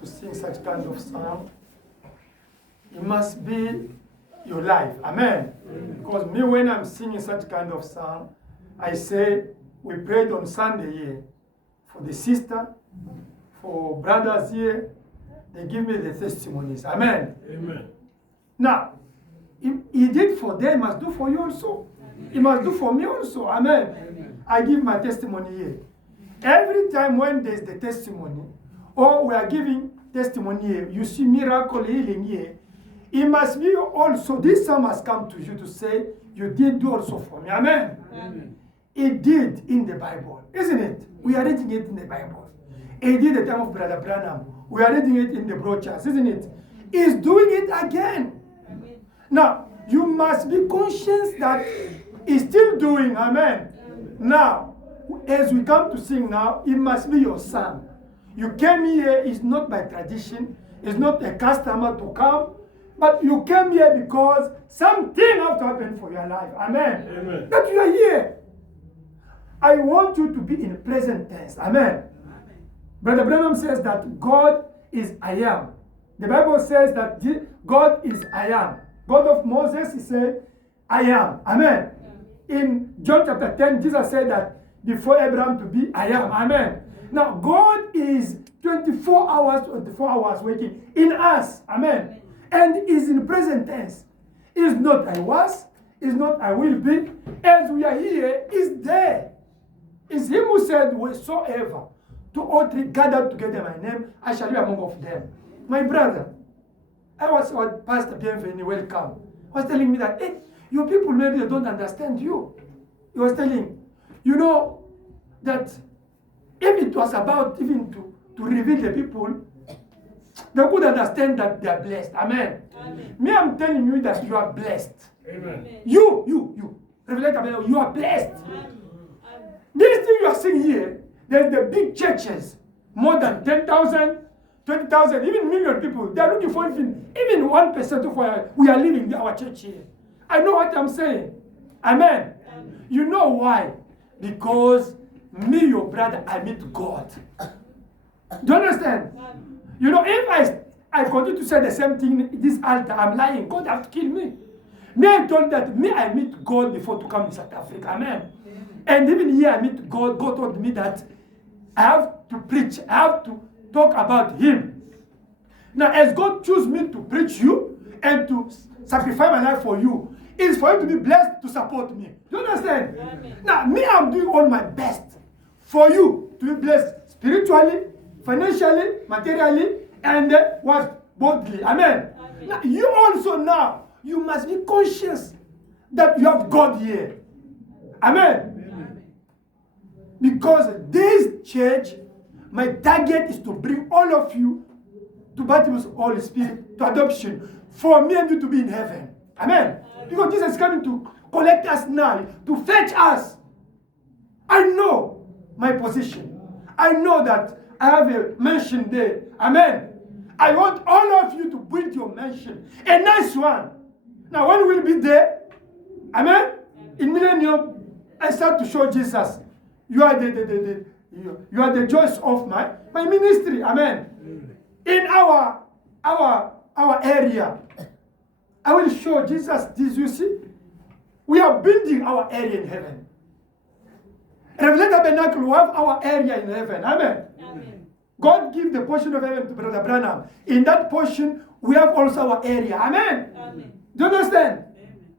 To sing such kind of song, it must be your life. Amen. Because me, when I'm singing such kind of song, I say we prayed on Sunday here for the sister, for brothers here. They give me the testimonies. Amen. Amen. Now, if he did for them, he must do for you also. He must do for me also. Amen. Amen. I give my testimony here. Every time when there's the testimony, or we are giving testimony here, you see miracle healing here, it must be also, this psalm has come to you to say, you did do also for me. Amen? Amen. It did in the Bible, isn't it? We are reading it in the Bible. It did the time of Brother Branham. We are reading it in the broadcast, isn't it? He's doing it again. Amen. Now, you must be conscious that he's still doing. Amen? Now, as we come to sing now, it must be your son. You came here, it's not by tradition, it's not a customer to come, but you came here because something has to happen for your life. Amen. Amen. That you are here. I want you to be in present tense. Amen. Brother Branham says that God is I am. The Bible says that God is I am. God of Moses, he said, I am. Amen. In John chapter 10, Jesus said that before Abraham to be, I am. Amen. Now, God is 24 hours working in us. Amen. And is in present tense. Is not I was, is not I will be. As we are here, is there. Is him who said, wheresoever two or three gathered together in my name, I shall be among of them. My brother, I was what Pastor Bienvenu, welcome, was telling me that, hey, your people maybe they don't understand you. He was telling, you know, that if it was about even to reveal the people, they could understand that they are blessed. Amen. Amen. Me, I'm telling you that you are blessed. Amen. You. Revelation, you are blessed. Amen. This thing you are seeing here, there's the big churches, more than 10,000, 20,000, even million people. They are looking for even 1% of where we are living in our church here. I know what I'm saying. Amen. Amen. You know why? Because me, your brother, I meet God. Do you understand? Amen. You know, if I continue to say the same thing, this altar, I'm lying. God have to kill me. Me, I told that I meet God before to come to South Africa. Amen. And even here I meet God. God told me that I have to preach. I have to talk about Him. Now, as God chose me to preach you and to sacrifice my life for you, it is for you to be blessed to support me. Do you understand? Amen. Now, me, I'm doing all my best for you to be blessed spiritually, financially, materially, and bodily. Amen. Amen. Now, you also now, you must be conscious that you have God here. Amen. Because this church, my target is to bring all of you to baptism of the Holy Spirit, to adoption, for me and you to be in heaven. Amen. Because Jesus is coming to collect us now, to fetch us. I know my position. I know that I have a mansion there. Amen. I want all of you to build your mansion. A nice one. Now when we'll be there, amen, in millennium, I start to show Jesus. You are the joys of my ministry. Amen. In our area, I will show Jesus this. You see, we are building our area in heaven. Revelation Tabernacle, we have our area in heaven. Amen. Amen. God give the portion of heaven to Brother Branham. In that portion, we have also our area. Amen. Amen. Do you understand? Amen.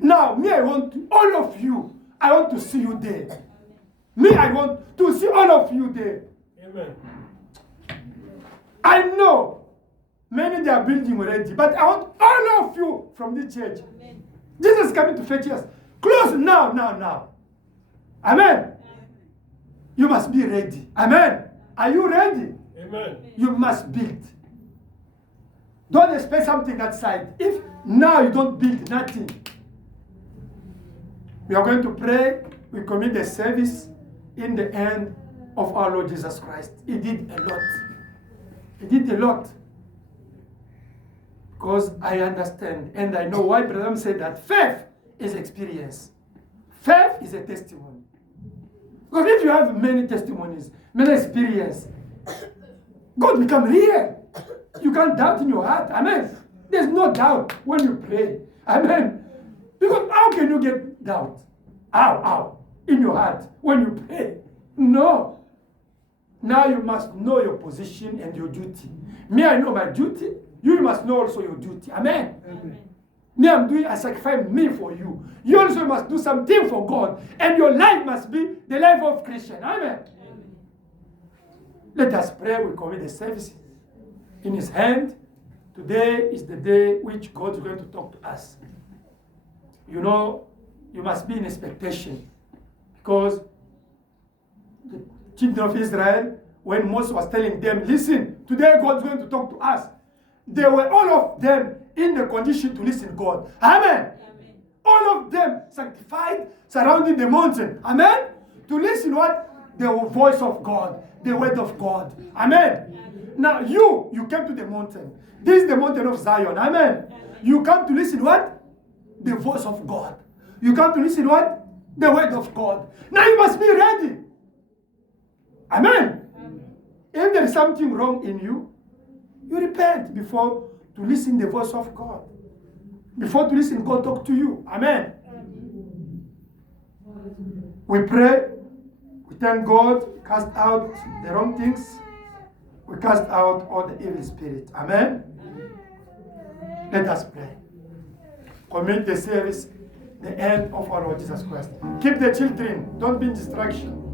Now, me, I want to, all of you. I want to see you there. Me, I want to see all of you there. Amen. I know many they are building already, but I want all of you from the church. Amen. Jesus is coming to fetch us. Close now. Amen. Amen. You must be ready. Amen. Are you ready? Amen. You must build. Don't expect something outside. If now you don't build nothing, we are going to pray. We commit the service in the hand of our Lord Jesus Christ. He did a lot. He did a lot. Because I understand and I know why Brother said that faith is experience. Faith is a testimony. Because if you have many testimonies, many experience, God becomes real. You can't doubt in your heart. Amen. There's no doubt when you pray. Amen. Because how can you get doubt? How? In your heart when you pray? No. Now you must know your position and your duty. Me, I know my duty. You must know also your duty. Amen. Amen. Me, I'm doing a sacrifice me for you. You also must do something for God. And your life must be the life of Christian. Amen. Amen. Let us pray. We commit the service in His hand. Today is the day which God is going to talk to us. You know, you must be in expectation. Because the children of Israel, when Moses was telling them, listen, today God is going to talk to us. They were all of them in the condition to listen to God. Amen. Amen. All of them sanctified, surrounding the mountain. Amen. To listen what? The voice of God, the word of God. Amen. Amen. Now you came to the mountain. This is the mountain of Zion. Amen. Amen. You come to listen what? The voice of God. You come to listen what? The word of God. Now you must be ready. Amen. Amen. If there is something wrong in you, you repent before to listen the voice of God. Before to listen God talk to you. Amen. We pray. We thank God. Cast out the wrong things. We cast out all the evil spirit. Amen. Let us pray. Commit the service, the end of our Lord Jesus Christ. Keep the children. Don't be in distraction.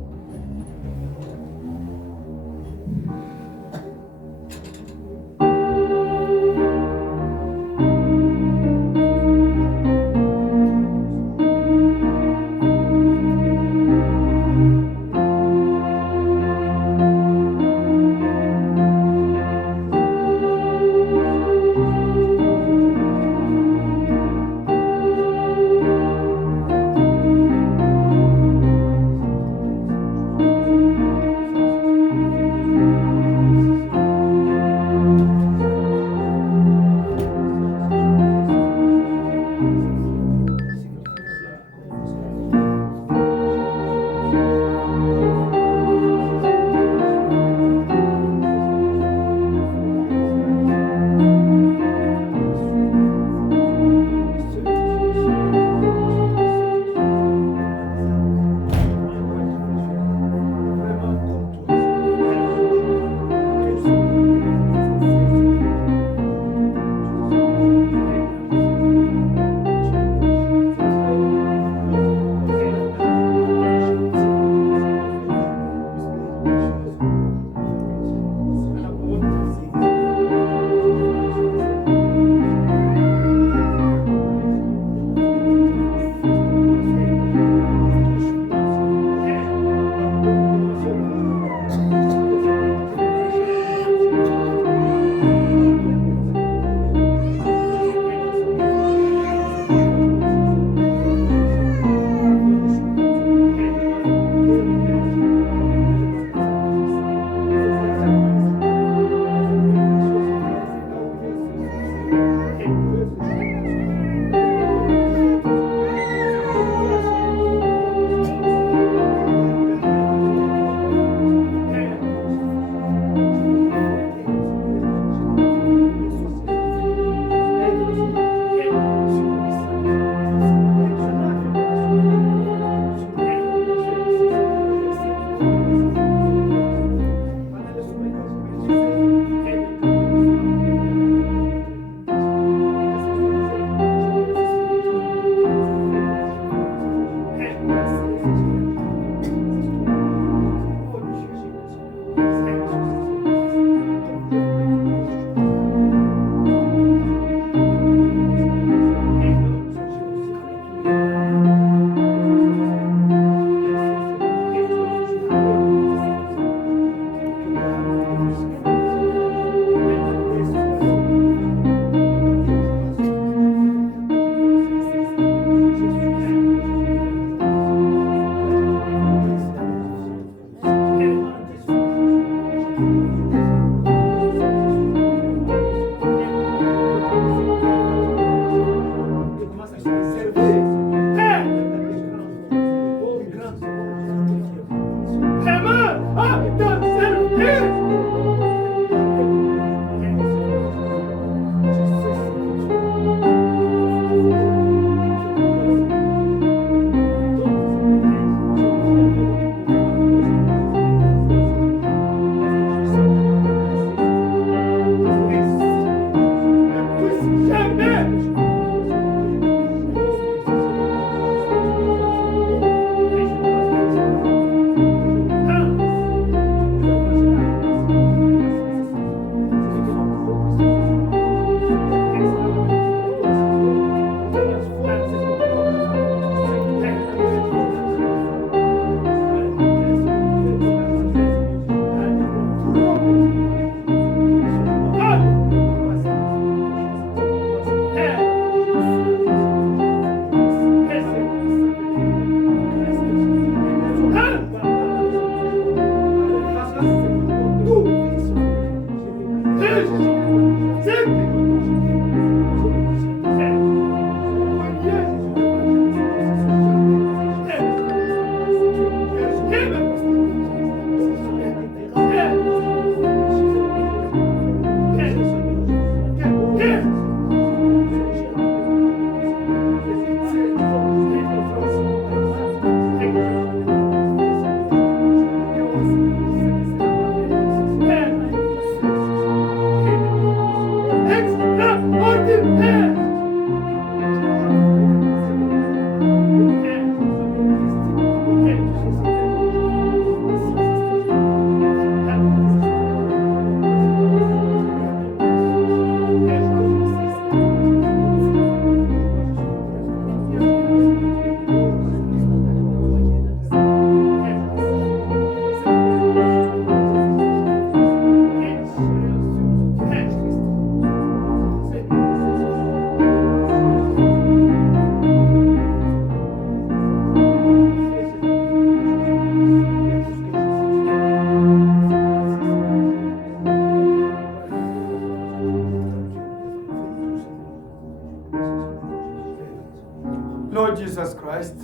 Lord Jesus Christ,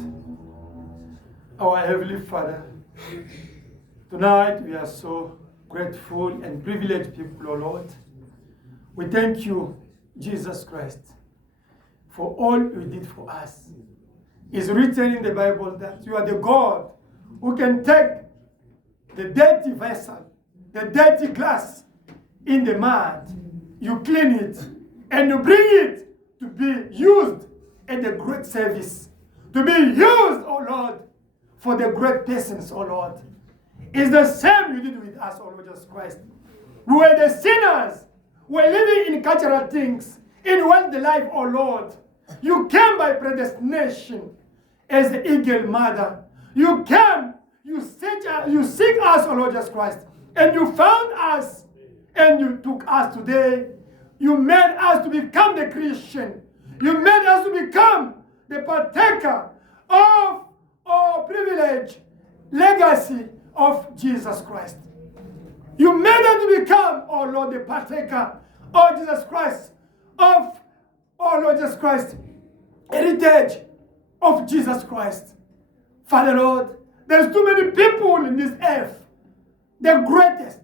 our Heavenly Father, tonight we are so grateful and privileged people, oh Lord. We thank you, Jesus Christ, for all you did for us. It's written in the Bible that you are the God who can take the dirty vessel, the dirty glass in the mud, you clean it, and you bring it to be used in the great service, to be used, oh Lord, for the great persons, oh Lord. It's the same you did with us, oh Lord Jesus Christ. We were the sinners. We were living in cultural things, in worldly life, oh Lord. You came by predestination as the eagle mother. You came, you seek us, oh Lord Jesus Christ, and you found us, and you took us today. You made us to become the Christian. You made us to become the partaker of our privilege, legacy of Jesus Christ. You made us to become, oh Lord, the partaker of Jesus Christ, of, oh Lord Jesus Christ, heritage of Jesus Christ. Father Lord, there's too many people in this earth, the greatest.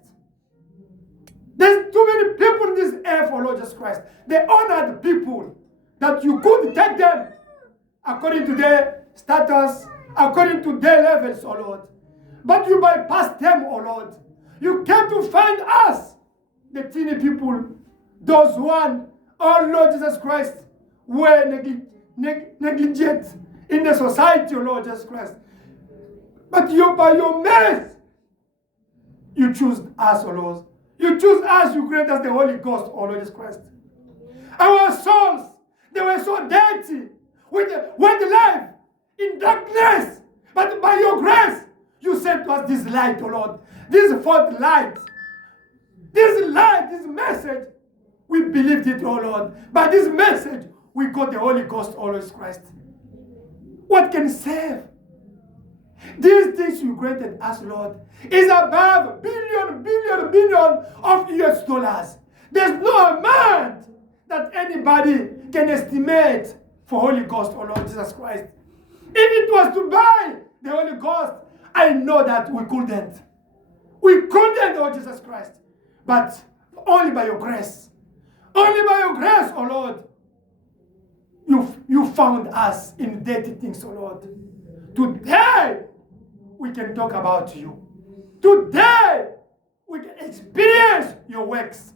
There's too many people in this earth, oh Lord Jesus Christ, the honored people, that you could take them according to their status, according to their levels, oh Lord. But you bypassed them, oh Lord. You came to find us, the teeny people, those one, oh Lord Jesus Christ, were negligent in the society, oh Lord Jesus Christ. But you, by your mercy, you choose us, oh Lord. You choose us, you grant us the Holy Ghost, oh Lord Jesus Christ. Our souls, they were so dirty, with life in darkness. But by your grace, you sent to us this light, oh Lord. This fourth light. This light, this message, we believed it, oh Lord. By this message, we got the Holy Ghost, oh Lord Jesus Christ. What can save? These things you granted us, Lord, is above billion of US dollars. There's no amount that anybody can estimate for Holy Ghost, oh Lord Jesus Christ. If it was to buy the Holy Ghost, I know that we couldn't. We couldn't, oh Jesus Christ. But only by your grace. Only by your grace, oh Lord. You found us in dirty things, oh Lord. Today, we can talk about you. Today, we can experience your works.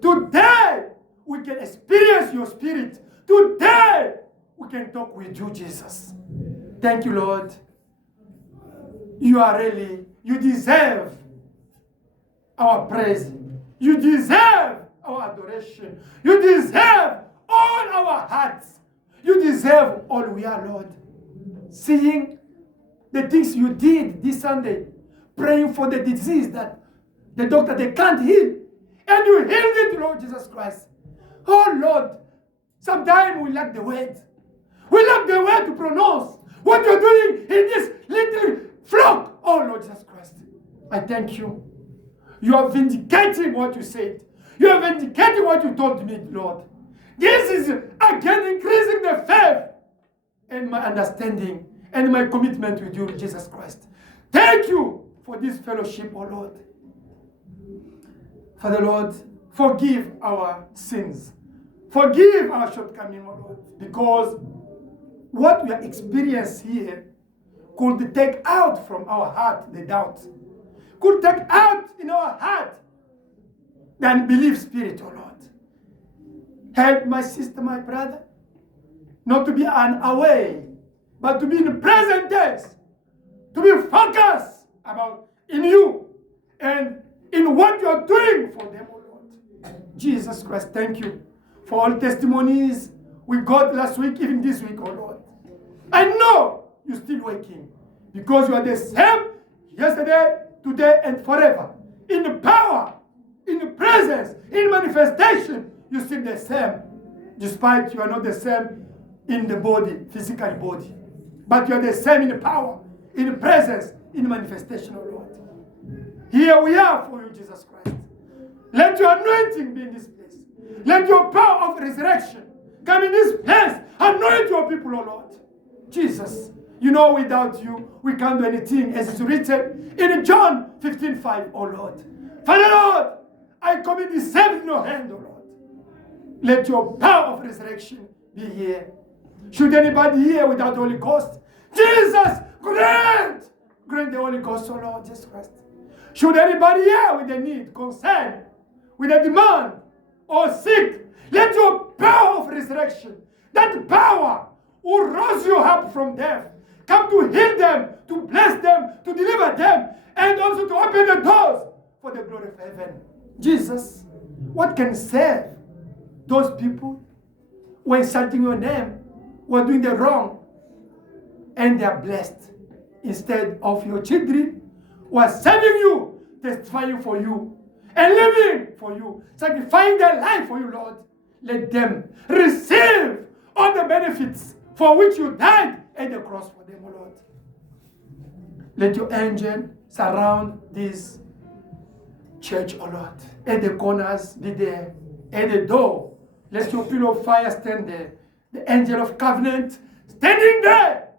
Today, we can experience your spirit. Today, we can talk with you, Jesus. Thank you, Lord. You deserve our praise. You deserve our adoration. You deserve all our hearts. You deserve all we are, Lord. Seeing the things you did this Sunday, praying for the disease that the doctor, they can't heal. And you healed it, Lord Jesus Christ. Oh, Lord, sometimes we lack the word. We lack the word to pronounce what you're doing in this little flock. Oh, Lord Jesus Christ, I thank you. You are vindicating what you said. You are vindicating what you told me, Lord. This is, again, increasing the faith and my understanding and my commitment with you, Jesus Christ. Thank you for this fellowship, oh Lord. Father, Lord, forgive our sins. Forgive our shortcomings, oh Lord. Because what we are experiencing here could take out from our heart the doubt. Could take out in our heart the unbelief spirit, oh Lord. Help my sister, my brother, not to be unaware, but to be in the present tense, to be focused about in you and in what you are doing for them, oh Lord. Jesus Christ, thank you for all testimonies we got last week, even this week, oh Lord. I know you're still working because you are the same yesterday, today, and forever. In the power, in the presence, in manifestation, you're still the same, despite you are not the same in the body, physical body. But you are the same in the power, in the presence, in the manifestation, oh Lord. Here we are for you, Jesus Christ. Let your anointing be in this place. Let your power of resurrection come in this place. Anoint your people, oh Lord. Jesus, you know without you, we can't do anything, as it's written in John 15:5, oh Lord. Father, Lord, I commit this service in your hand, oh Lord. Let your power of resurrection be here. Should anybody here without the Holy Ghost, Jesus, grant the Holy Ghost, oh Lord Jesus Christ. Should anybody here with a need, concern, with a demand, or sick, let your power of resurrection, that power who rose you up from death, come to heal them, to bless them, to deliver them, and also to open the doors for the glory of heaven. Jesus, what can save those people who are insulting your name, who are doing the wrong, and they are blessed, instead of your children who are serving you, testifying for you, and living for you, sacrificing their life for you, Lord. Let them receive all the benefits for which you died at the cross for them, O Lord. Let your angel surround this church, O Lord. At the corners, be there. At the door, let your pillar of fire stand there. The angel of covenant standing there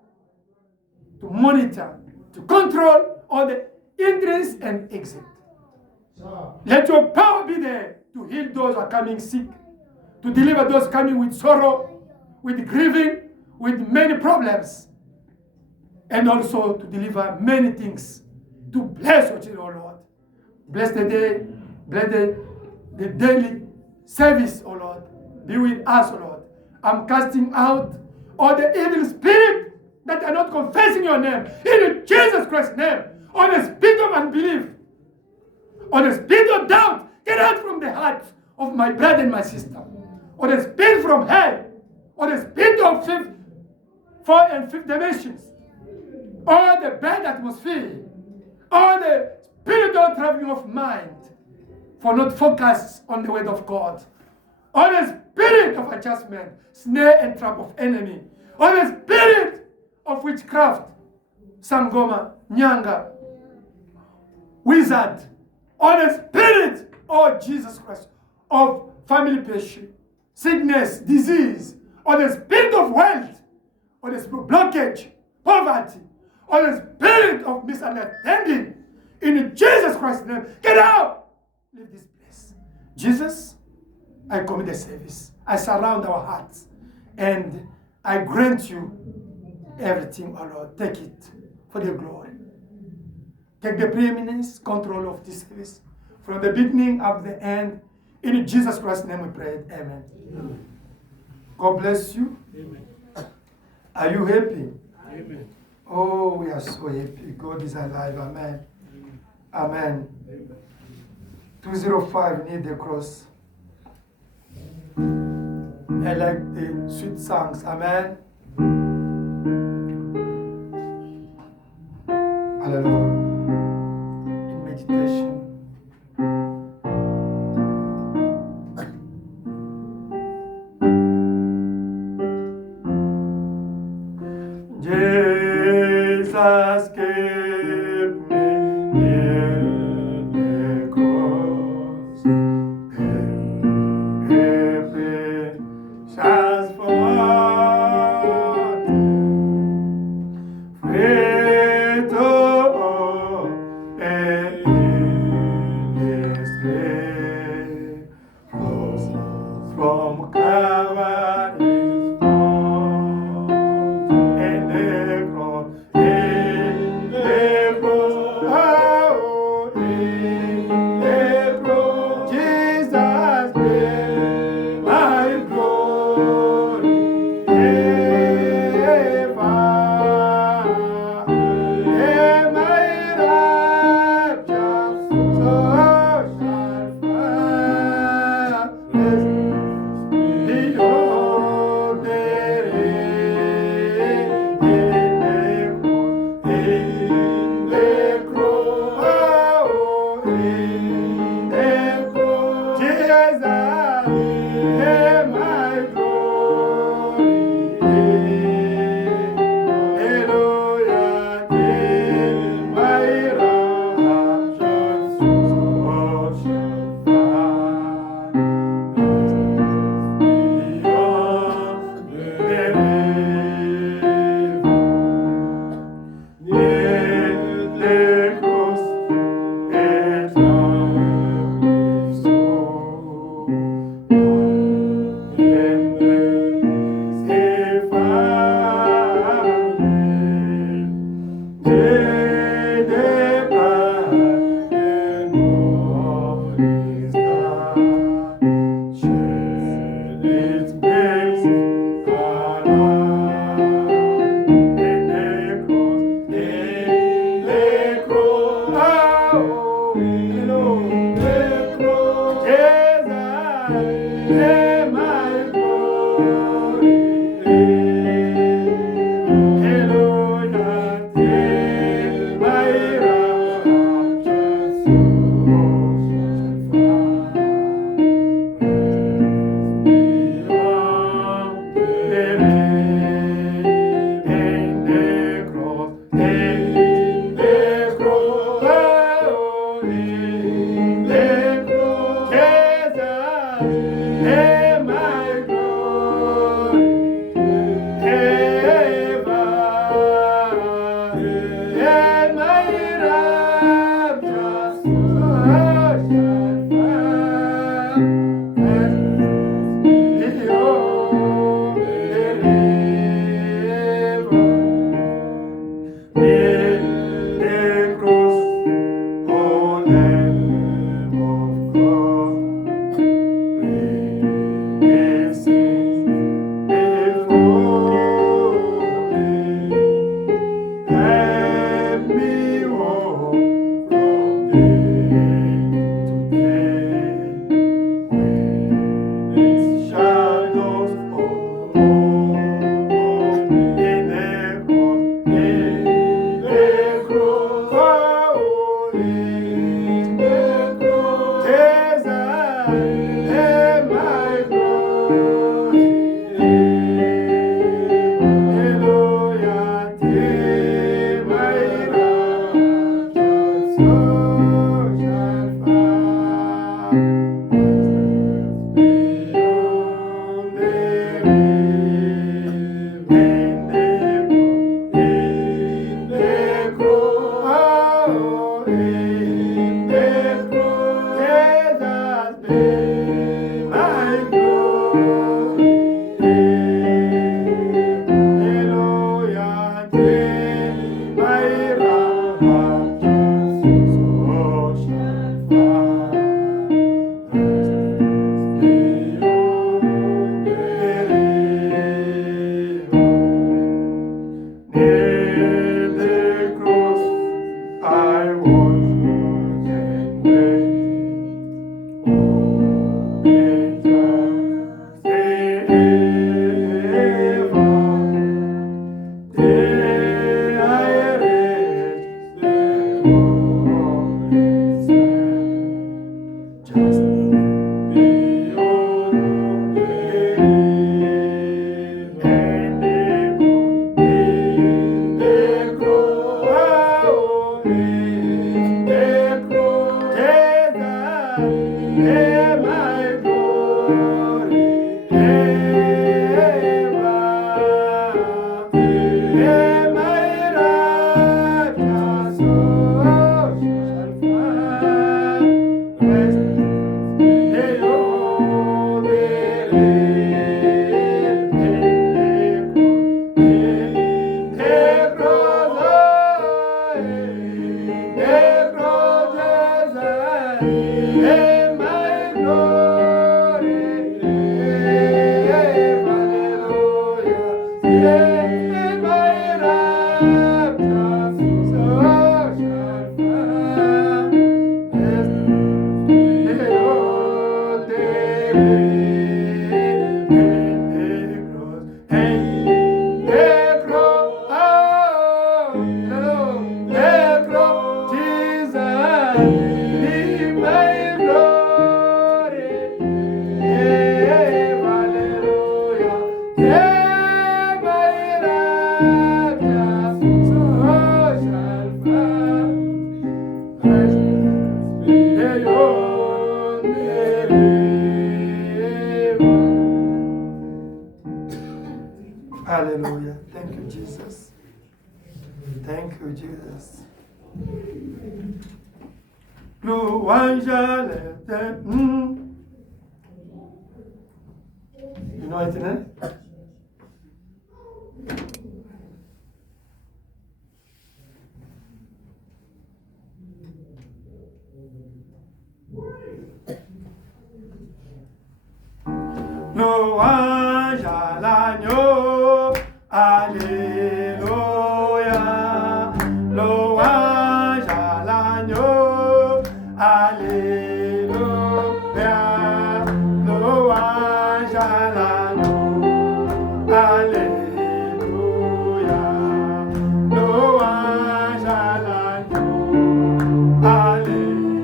to monitor, to control all the entrance and exit. Let your power be there to heal those who are coming sick, to deliver those coming with sorrow, with grieving, with many problems, and also to deliver many things to bless your children, oh Lord. Bless the day, bless the daily service, oh Lord. Be with us, oh Lord. I'm casting out all the evil spirit that are not confessing your name. In Jesus Christ's name. On the spirit of unbelief. On the spirit of doubt. Get out from the heart of my brother and my sister. On the spirit from hell. On the spirit of fourth and fifth dimensions. All the bad atmosphere. All the spiritual traveling of mind. For not focused on the word of God. All the spirit of adjustment, snare and trap of enemy. All the spirit of witchcraft, sangoma, nyanga, wizard. All the spirit, oh Jesus Christ, of family passion, sickness, disease. All the spirit of wealth. All the spirit of blockage, poverty. All the spirit of misunderstanding. In Jesus Christ's name, get out! Leave this place. Jesus, I commit the service. I surround our hearts. And I grant you everything, oh Lord. Take it for your glory. Take the preeminence, control of this service. From the beginning up to the end. In Jesus Christ's name we pray. Amen. Amen. God bless you. Amen. Are you happy? Amen. Oh, we are so happy. God is alive. Amen. Amen. Amen. 205 need the cross. I like the sweet songs. Amen. Hallelujah. In meditation. Jesus kept me near the cross. Just for free to illustrate from Calvary's cross, in the cross, oh, in the cross, Jesus paid my glory ever, and my rapture so shall find beyond the Hallelujah. Thank you, Jesus. Thank you, Jesus. Louange à l'Éternel. You know it, eh? Louange à l'agneau, alléluia. Louange à l'agneau, alléluia. Louange à l'agneau, alléluia. Louange à l'agneau, alléluia. Louange à l'agneau, alléluia.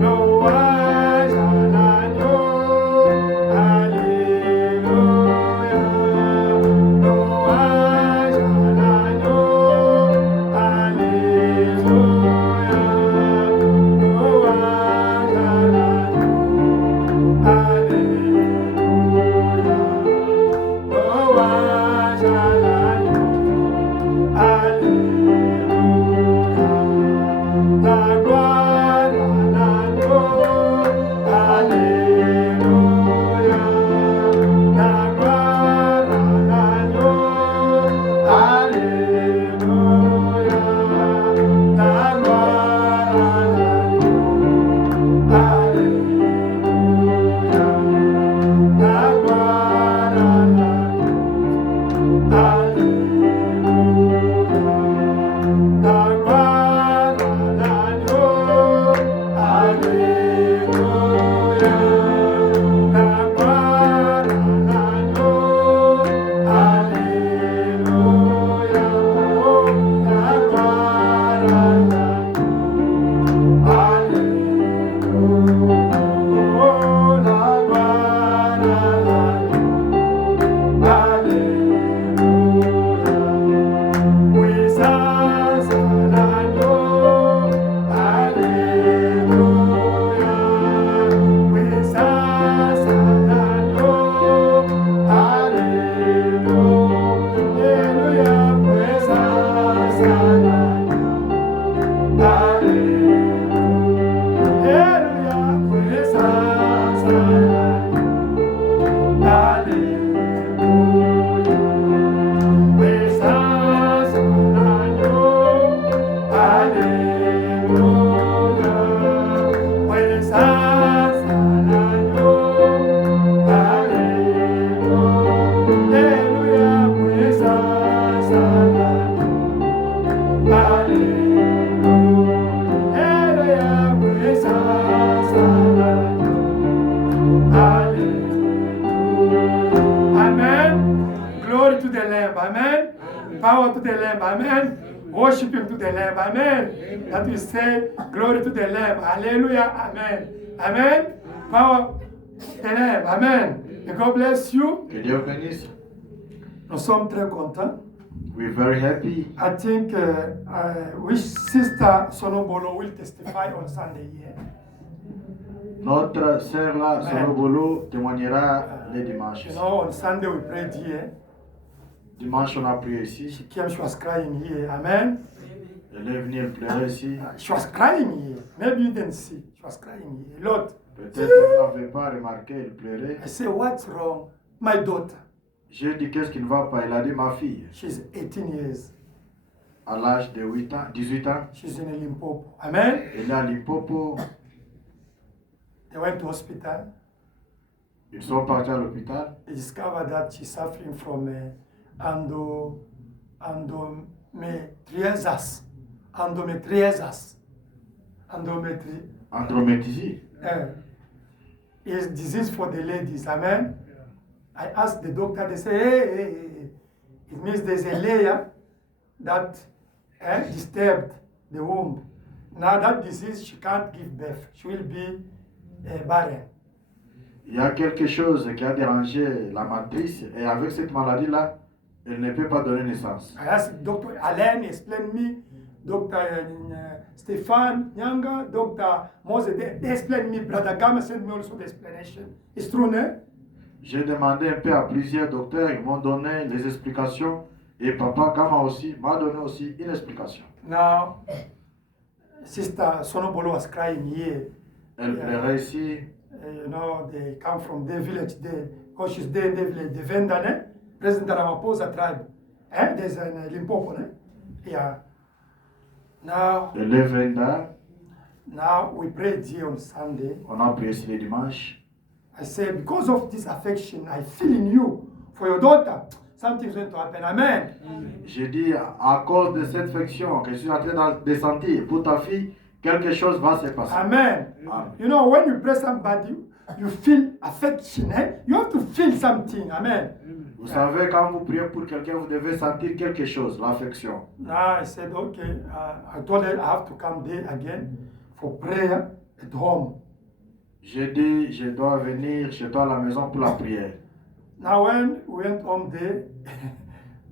Louange à l'agneau, alléluia. Louange à l'agneau, alléluia. Louange à l'agneau, alléluia. La gloire à l'agneau, alléluia. La gloire à l'agneau, alléluia. La gloire à l'agneau, alléluia. La gloire à l'agneau, alléluia. La gloire à l'agneau, alléluia. La gloire à l'agneau, alléluia. Oh, la gloire à l'agneau, alléluia. Oh, la gloire à l'agneau, alléluia. Puissance à l'agneau, alléluia. Puissance à l'agneau, alléluia. Puissance à l'agneau, alléluia. Puissance à l'agneau, alléluia. Puissance à l'agneau, alléluia. Puissance à l'agneau, alléluia. Puissance à l'agneau, alléluia. Puissance à l'agneau, alléluia. Amen. Glory to the Lamb. Amen. Power to the Lamb. Amen. Worshiping to the Lamb. Amen. That we say, glory to the Lamb. Hallelujah. Amen. Amen. Power to the Lamb. Amen. And God bless you. Que Dios bendice. Nous sommes très contents. We're very happy. I think which sister Sonobolo will testify on Sunday here. Notre sœur là, Amen. Solobolo, témoignera les dimanches. You know, on Sunday we prayed here. Dimanche, on a prié She ici. came, she was crying here. Amen. Elle est venue, elle pleurait ici. She was crying here. Maybe you didn't see. She was crying here a lot. Peut-être qu'elle n'avait pas remarqué, elle pleurait. I say, what's wrong? My daughter, J'ai dit, qu'est-ce qui ne va pas? Elle a dit, ma fille, she's 18 years. à l'âge de 8 ans, 18 ans, She's in Limpopo. Amen. elle est à Limpopo. They went to hospital. Ils sont partis à l'hôpital. They discovered that she's suffering from endometriosis. Andrométrie. Is disease for the ladies. Amen. I asked the doctor, they say, hey. It means there's a layer that disturbed the womb. Now that disease, she can't give birth. She will be barren. Il y a quelque chose qui a dérangé la matrice et avec cette maladie-là, elle ne peut pas donner naissance. I asked Dr. Alain, explain me. Dr. Stefan Nyanga, Dr. Moses, they explain me. Brother Gama sent me also the explanation. It's true, no? J'ai demandé un peu à plusieurs docteurs, ils m'ont donné les explications et Papa Gama aussi m'a donné aussi une explication. Now, Sister Sonobolo was crying here. Elle pleurait ici. You know, they come from their village there. Because she's there in their village. The Vendane, President Ramaphosa tribe. There's an Limpopo, Yeah. Now, Elle est Venda. now we prayed here on Sunday. On a prié ici les dimanches. I said, because of this affection I feel in you for your daughter, something's going to happen. Amen. J'ai dit, à cause de cette affection que je suis en train de sentir pour ta fille, quelque chose va se passer. Amen. Amen. You know, when you pray somebody, you feel affection. You have to feel something. Amen. Vous savez, quand vous priez pour quelqu'un, vous devez sentir quelque chose, l'affection. Now I said, okay, I told her I have to come there again for prayer at home. J'ai dit, je dois venir chez toi à la maison pour la prière. Now when we went home there,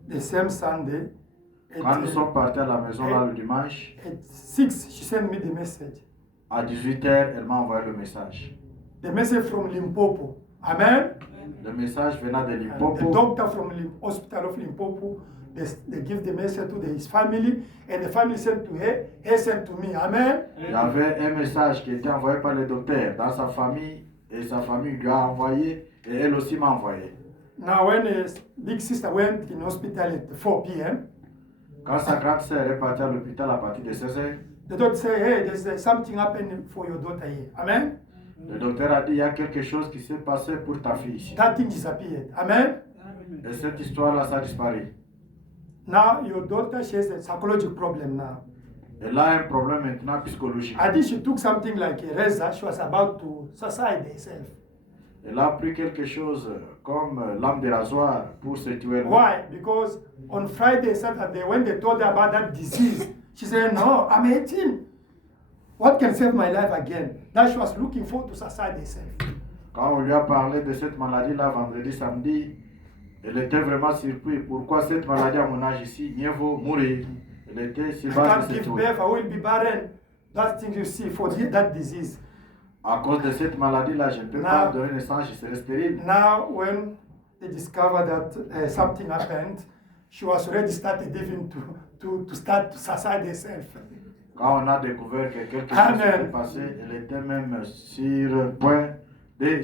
the same Sunday, Quand nous sommes partis à la maison là le dimanche, at 6, she sent me the message. à 18h, elle m'a envoyé le message. The message from Limpopo. Amen. Le message venant de The Limpopo. doctor from hospital of Limpopo, they give the message to his family, and the family sent to her sent to me. Amen. Il y avait un message qui était envoyé par le docteur dans sa famille et sa famille lui a envoyé et elle aussi m'a envoyé. Now when his big sister went in hospital at 4 p.m., Quand sa grande sœur est partie à l'hôpital à partir de 16h, the doctor said, hey, there's something happening for your daughter here. Amen. le docteur a dit il y a quelque chose qui s'est passé pour ta fille ici. That thing disappeared. Amen. Et cette histoire-là, ça a disparu. Now your daughter, she has a psychological problem now. Elle a un problème maintenant psychologique. I think she took something like a razor. She was about to suicide herself. Elle a pris quelque chose comme lame de rasoir pour se tuer. Why? Because on Friday, Saturday, when they told her about that disease, she said, no, I'm 18. What can save my life again? That she was looking for to suicide herself. Quand on lui a parlé de cette maladie-là vendredi, samedi, elle était vraiment surprise. Pourquoi cette maladie à mon âge ici, mieux vaut mourir. Elle était si I basse can't de se give tuer. birth, I will be barren. That thing you see for that disease. À cause de cette maladie-là, je ne peux pas donner naissance, je serai stérile. Now, when they discovered that something happened, she was already started even to start to suicide herself. Quand on a découvert que quelque chose Amen. s'était passé, elle était même sur le point de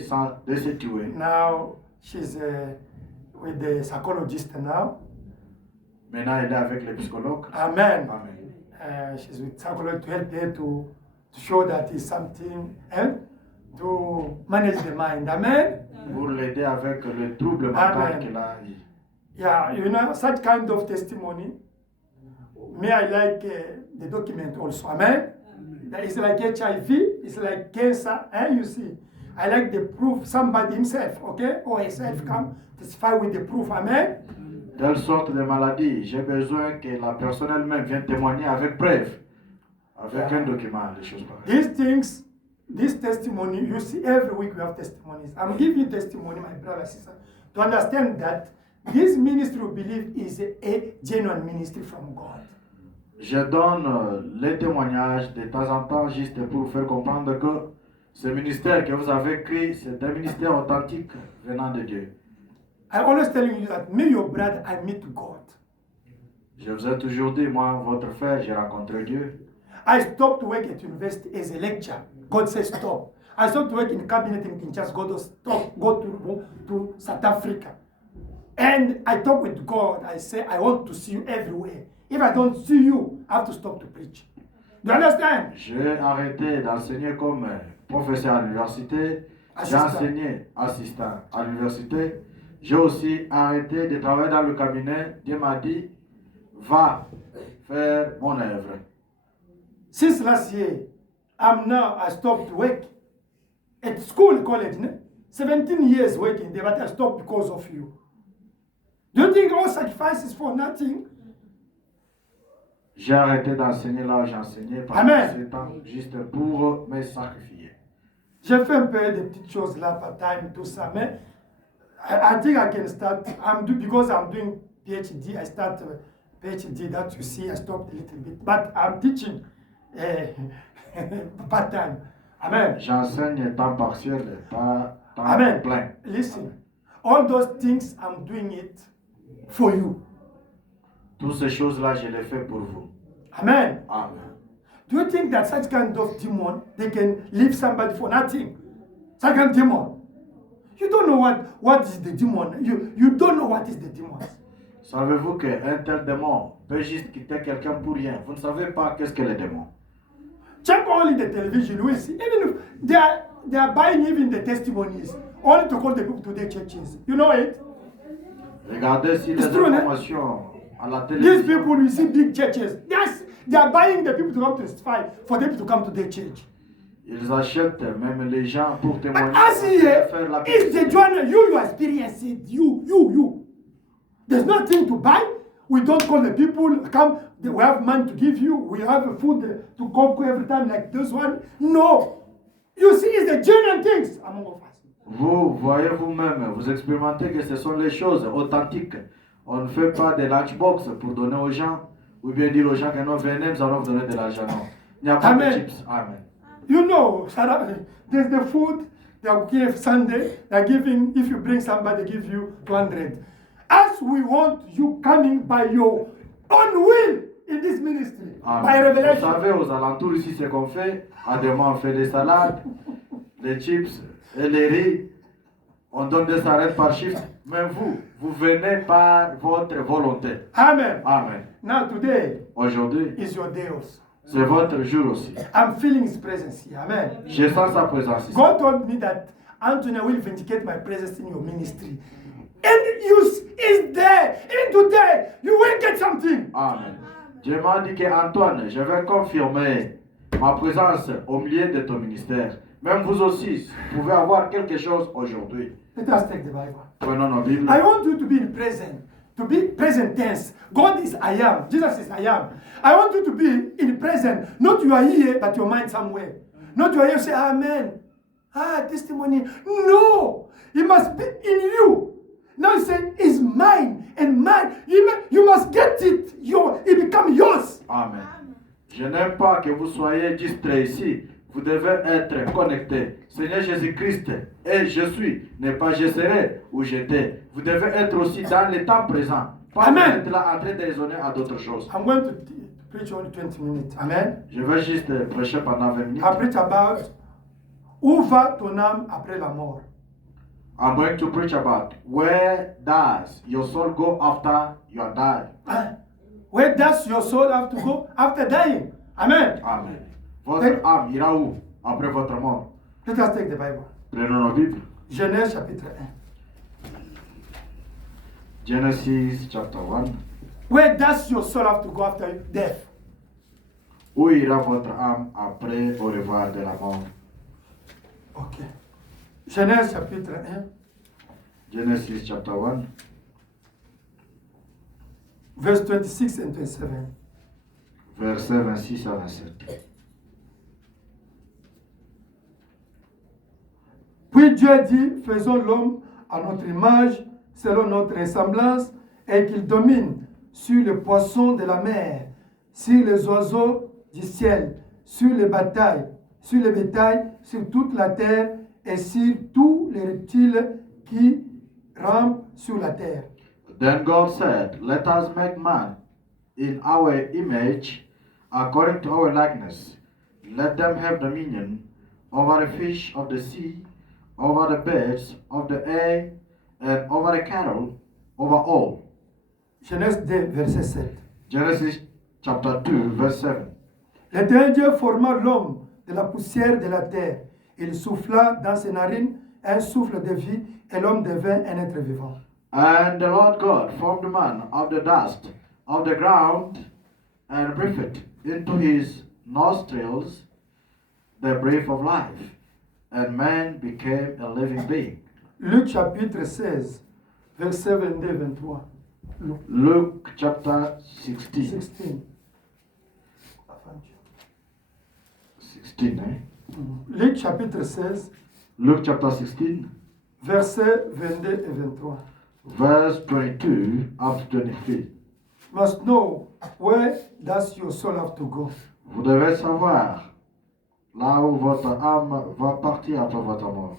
se tuer. Now, she's with the psychologist now. Maintenant, elle est avec le psychologue. Amen. Amen. She's with psychology to help her to show that is something and to manage the mind. Amen. Pour l'aider avec le trouble mental Amen. qu'elle a. Yeah, you know, such kind of testimony. Me, I like the document also. Amen. That is like HIV, it's like cancer, you see. I like the proof, somebody himself, okay, or herself come testify with the proof. Amen. Telle sorte de maladie, j'ai besoin que la personne elle-même vienne témoigner avec preuve, avec un document, des choses pareilles. These things, this testimony, you see every week we have testimonies. I'm giving you testimony, my brother and sister, to understand that this ministry we believe is a genuine ministry from God. Je donne les témoignages de temps en temps juste pour vous faire comprendre que Ce ministère que vous avez créé, c'est un ministère authentique venant de Dieu. I always telling you that me, your brother, I meet God. Je vous ai toujours dit, moi, votre frère, j'ai rencontré Dieu. I stopped to work at university as a lecturer. God says stop. I stopped to work in cabinet in Kinshasa. God says stop. Go to South Africa. And I talk with God. I say, I want to see you everywhere. If I don't see you, I have to stop to preach. Do you understand? J'ai arrêté d'enseigner comme professeur à l'université. J'ai enseigné assistant à l'université. J'ai aussi arrêté de travailler dans le cabinet. Dieu m'a dit, va faire mon œuvre. Since last year, I stopped work at school, college. 17 years working there, but I stopped because of you. Do you think all sacrifices for nothing? J'ai arrêté d'enseigner là où j'enseignais pendant 7 ans, juste pour me sacrifier. J'ai fait un peu de petites choses là, part-time, tout ça, mais I think I can start. Because I'm doing PhD, I start PhD that you see, I stopped a little bit. But I'm teaching part-time. Amen. J'enseigne temps partiel, pas temps Amen. plein. Listen, all those things, I'm doing it for you. Toutes ces choses-là, je les fais pour vous. Amen. Amen. Do you think that such kind of demon, they can leave somebody for nothing? Such kind of demon. You don't know what is the demon. You don't know what is the demon. Savez-vous qu'un tel démon peut juste quitter quelqu'un pour rien? Vous ne savez pas qu'est-ce que les démons. Check only the television, we see. Even if they are buying even the testimonies, only to call the people to their churches. You know it? Regardez si les It's true, informations à la These télévision. people, we see big churches. Yes, they are buying the people to come to testify for them to come to their church. Ils achètent même les gens pour témoigner. As here, Faire la it's the journey you experience it. You. There's nothing to buy. We don't call the people come. We have money to give you. We have food to cook every time like this one. No, you see, it's the genuine things among of us. Vous voyez vous-même, vous expérimentez que ce sont les choses authentiques. On ne fait pas de lunchbox pour donner aux gens, ou bien dire aux gens que non, venez, nous allons vous donner de l'argent. Non. Il n'y a pas Amen. de chips. Amen. You know, there's the food they are giving Sunday. They're giving, if you bring somebody, they give you 200. As we want you coming by your own will in this ministry, Amen. by Vous revelation. savez, aux alentours ici, ce qu'on fait, à demain, on fait des salades, des chips et les riz. On donne des salades par chiffre. Mais vous venez par votre volonté. Amen. Amen. Now today Aujourd'hui, is your day also. c'est votre jour aussi. I'm feeling His presence here. Amen. Je sens sa présence ici. God told me that Anthony will vindicate my presence in your ministry. And is there. And today, you will get something. Amen. Dieu m'a dit qu'Antoine, je vais confirmer ma présence au milieu de ton ministère. Même vous aussi, vous pouvez avoir quelque chose aujourd'hui. Let us take the Bible. Prenons nos Bibles. I want you to be in present. To be present tense. God is I am. Jesus is I am. I want you to be in present. Not you are here, but your mind somewhere. Not you are here, say Amen. Testimony. No. It must be in you. Now he said, it's mine and mine. You must get it. It becomes yours. Amen. Je n'aime pas que vous soyez distraits ici. Vous devez être connectés. Seigneur Jésus-Christ, et je suis, n'est pas je serai ou j'étais. Vous devez être aussi dans le temps présent. Pas Amen. être là en train de raisonner à d'autres choses. I'm going to preach only 20 minutes. Amen. Je vais juste prêcher pendant 20 minutes. I preach about où va ton âme après la mort. I'm going to preach about where does your soul go after you are died. Where does your soul have to go after dying? Amen. Amen. Votre âme ira où après votre mort? Let us take the Bible. Prenons nos Bibles. Genèse chapitre 1. Genesis chapter 1. Where does your soul have to go after death? Où ira votre âme après au revoir de la mort? Ok. Genèse chapitre 1. Genesis chapter 1. Verse 26 and 27. Versets 26 à 27. Puis Dieu dit, faisons l'homme à notre image, selon notre ressemblance, et qu'il domine sur les poissons de la mer, sur les oiseaux du ciel, sur les batailles, sur le bétail, sur toute la terre et sur tous les reptiles qui rampent sur la terre. Then God said, let us make man in our image, according to our likeness. Let them have dominion over the fish of the sea, over the birds of the air, and over the cattle, over all. Genèse 2, verset 7. Genesis chapter 2, verse 7. L'Éternel Dieu forma l'homme de la poussière de la terre. Il souffla dans ses narines un souffle de vie et l'homme devint un être vivant. And the Lord God formed man of the dust of the ground and breathed into his nostrils the breath of life, and man became a living being. Luc chapitre 16, verset 22-23. Luke chapter 16. 16. 16, eh? Luc chapitre 16, Luke chapter 16, versets 22 et 23. verse 22 up to 23. Must know where does your soul have to go. Vous devez savoir là où votre âme va partir après votre mort.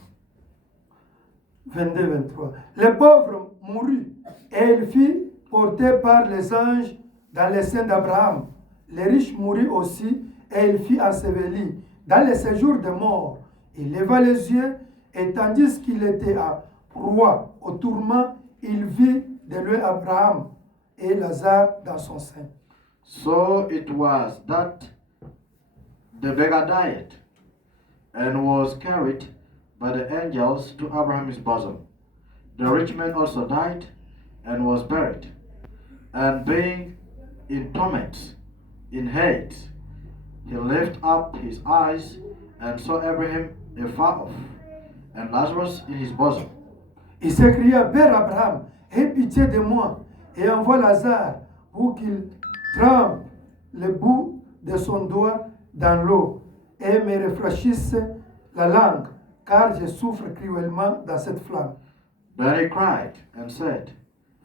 22-23. Le pauvre mourut et il fut porté par les anges dans les seins d'Abraham. Le riche mourut aussi et il fut enseveli dans le séjour de mort. Il leva les yeux et tandis qu'il était à proie au tourment, il vit de loin Abraham et Lazare dans son sein. So it was that the beggar died and was carried by the angels to Abraham's bosom. The rich man also died and was buried. And being in torment, in hate, he lifted up his eyes and saw Abraham afar off, and Lazarus in his bosom. Il s'écria, Père Abraham, aie pitié de moi et envoie Lazare pour qu'il trempe le bout de son doigt dans l'eau et me rafraîchisse la langue, car je souffre cruellement dans cette flamme. Then he cried and said,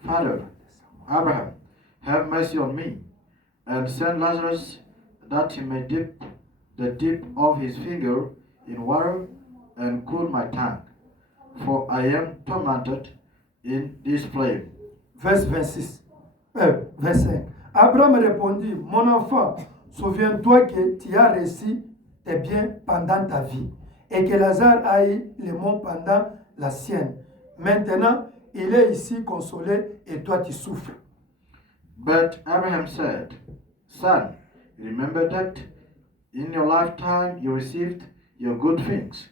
Father, Abraham, have mercy on me, and send Lazarus that he may dip the tip of his finger in water and cool my tongue, for I am tormented in this flame. Verset 25. Abraham répondit, mon enfant, souviens-toi que tu as réussi tes biens pendant ta vie et que Lazare a eu les maux pendant la sienne. Maintenant, il est ici consolé et toi tu souffres. But Abraham said, Son, remember that in your lifetime you received your good things,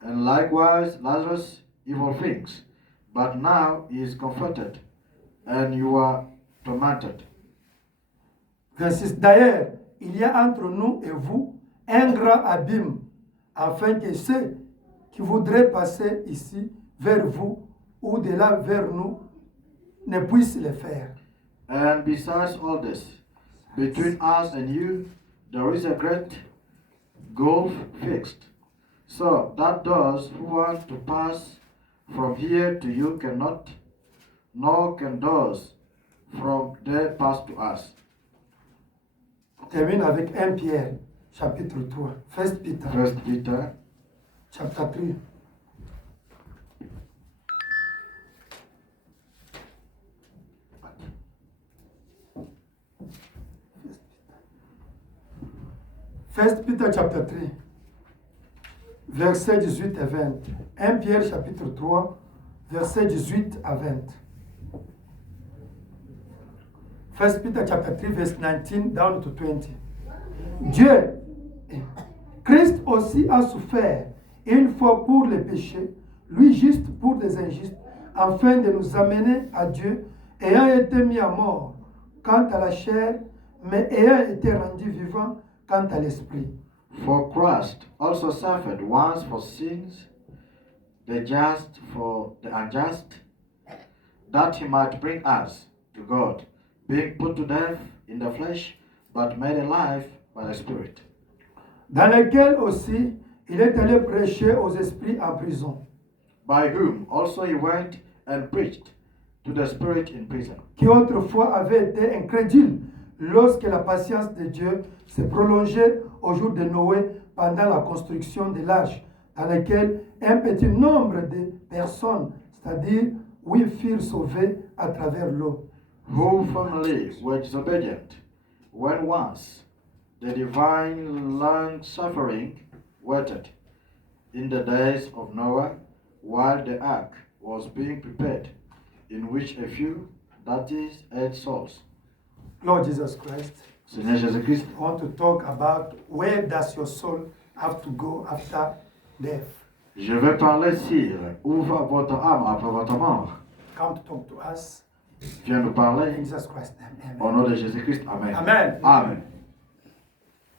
and likewise Lazarus evil things. But now he is comforted, and you are tormented. 26. D'ailleurs, il y a entre nous et vous un grand abîme, afin que ceux qui voudraient passer ici vers vous ou de là vers nous ne puissent le faire. And besides all this, between us and you, there is a great gulf fixed, so that those who want to pass from here to you cannot, nor can those from there pass to us. On termine avec 1 Pierre, chapitre 3. 1 Peter, 1 Peter chapter 3. First Peter chapter 3, versets 18 et 20. 1 Pierre chapitre 3, versets 18 à 20. First Peter chapter 3, verse 19 down to 20. Dieu, Christ aussi a souffert une fois pour les péchés, lui juste pour les injustes, afin de nous amener à Dieu, ayant été mis à mort quant à la chair, mais ayant été rendu vivant quant à l'esprit. For Christ also suffered once for sins, the just for the unjust, that he might bring us to God, being put to death in the flesh, but made alive by the Spirit. Dans lequel aussi il est allé prêcher aux esprits en prison, By whom also he went and preached to the spirit in prison, qui autrefois avait été incrédule lorsque la patience de Dieu s'est prolongée au jour de Noé, pendant la construction de l'arche, dans laquelle un petit nombre de personnes, c'est-à-dire 8, furent sauvées à travers l'eau. Who formerly were disobedient, when once the divine long-suffering waited in the days of Noah, while the ark was being prepared, in which a few, that is, 8 souls. Lord Jesus Christ, Seigneur Jésus-Christ, I want to talk about where does your soul have to go after death. je vais parler sur où va votre âme après votre mort. Come to talk to us. Viens nous In parler. Jesus Christ's name. Au Amen. nom de Jésus-Christ, Amen. Amen. Amen.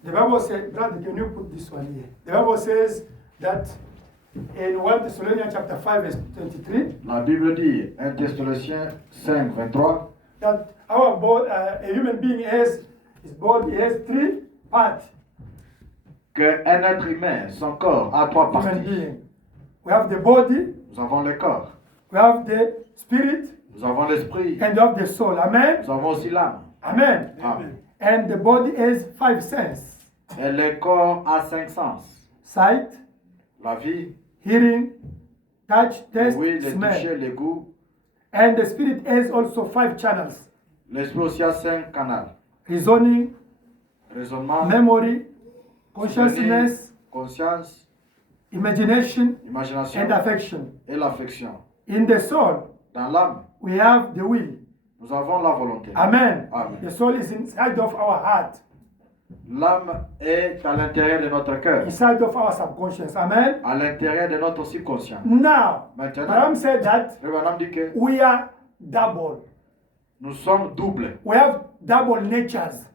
The Bible says, brother, can you put this one here? The Bible says that in 1 Thessalonians chapter 5, verse 23, La Bible dit, 1 Thessaloniciens 5, 23, that our body, a human being has, his body has 3 parts. qu'un être humain, son corps, a 3 Human parties. being. We have the body, Nous avons le corps, we have the spirit, nous avons l'esprit, and we have the soul. Amen. nous avons aussi l'âme. Amen. Amen. And the body has 5 senses: Et le corps a 5 sens. sight, La vie, hearing, touch, taste, oui, le smell. toucher, le goût. And the spirit has also 5 channels: L'esprit aussi a 5 canaux. reasoning, Raisonnement, memory, souvenir, consciousness, conscience, imagination, imagination and affection. et l'affection. In the soul, Dans l'âme, we have the will. nous avons la volonté. Amen. Amen. The soul is inside of our heart, L'âme est à l'intérieur de notre cœur, inside of our subconscious. Amen. à l'intérieur de notre subconscient. Now, Maintenant, Balaam said that le Branham dit que we are double. nous sommes doubles. We have double natures.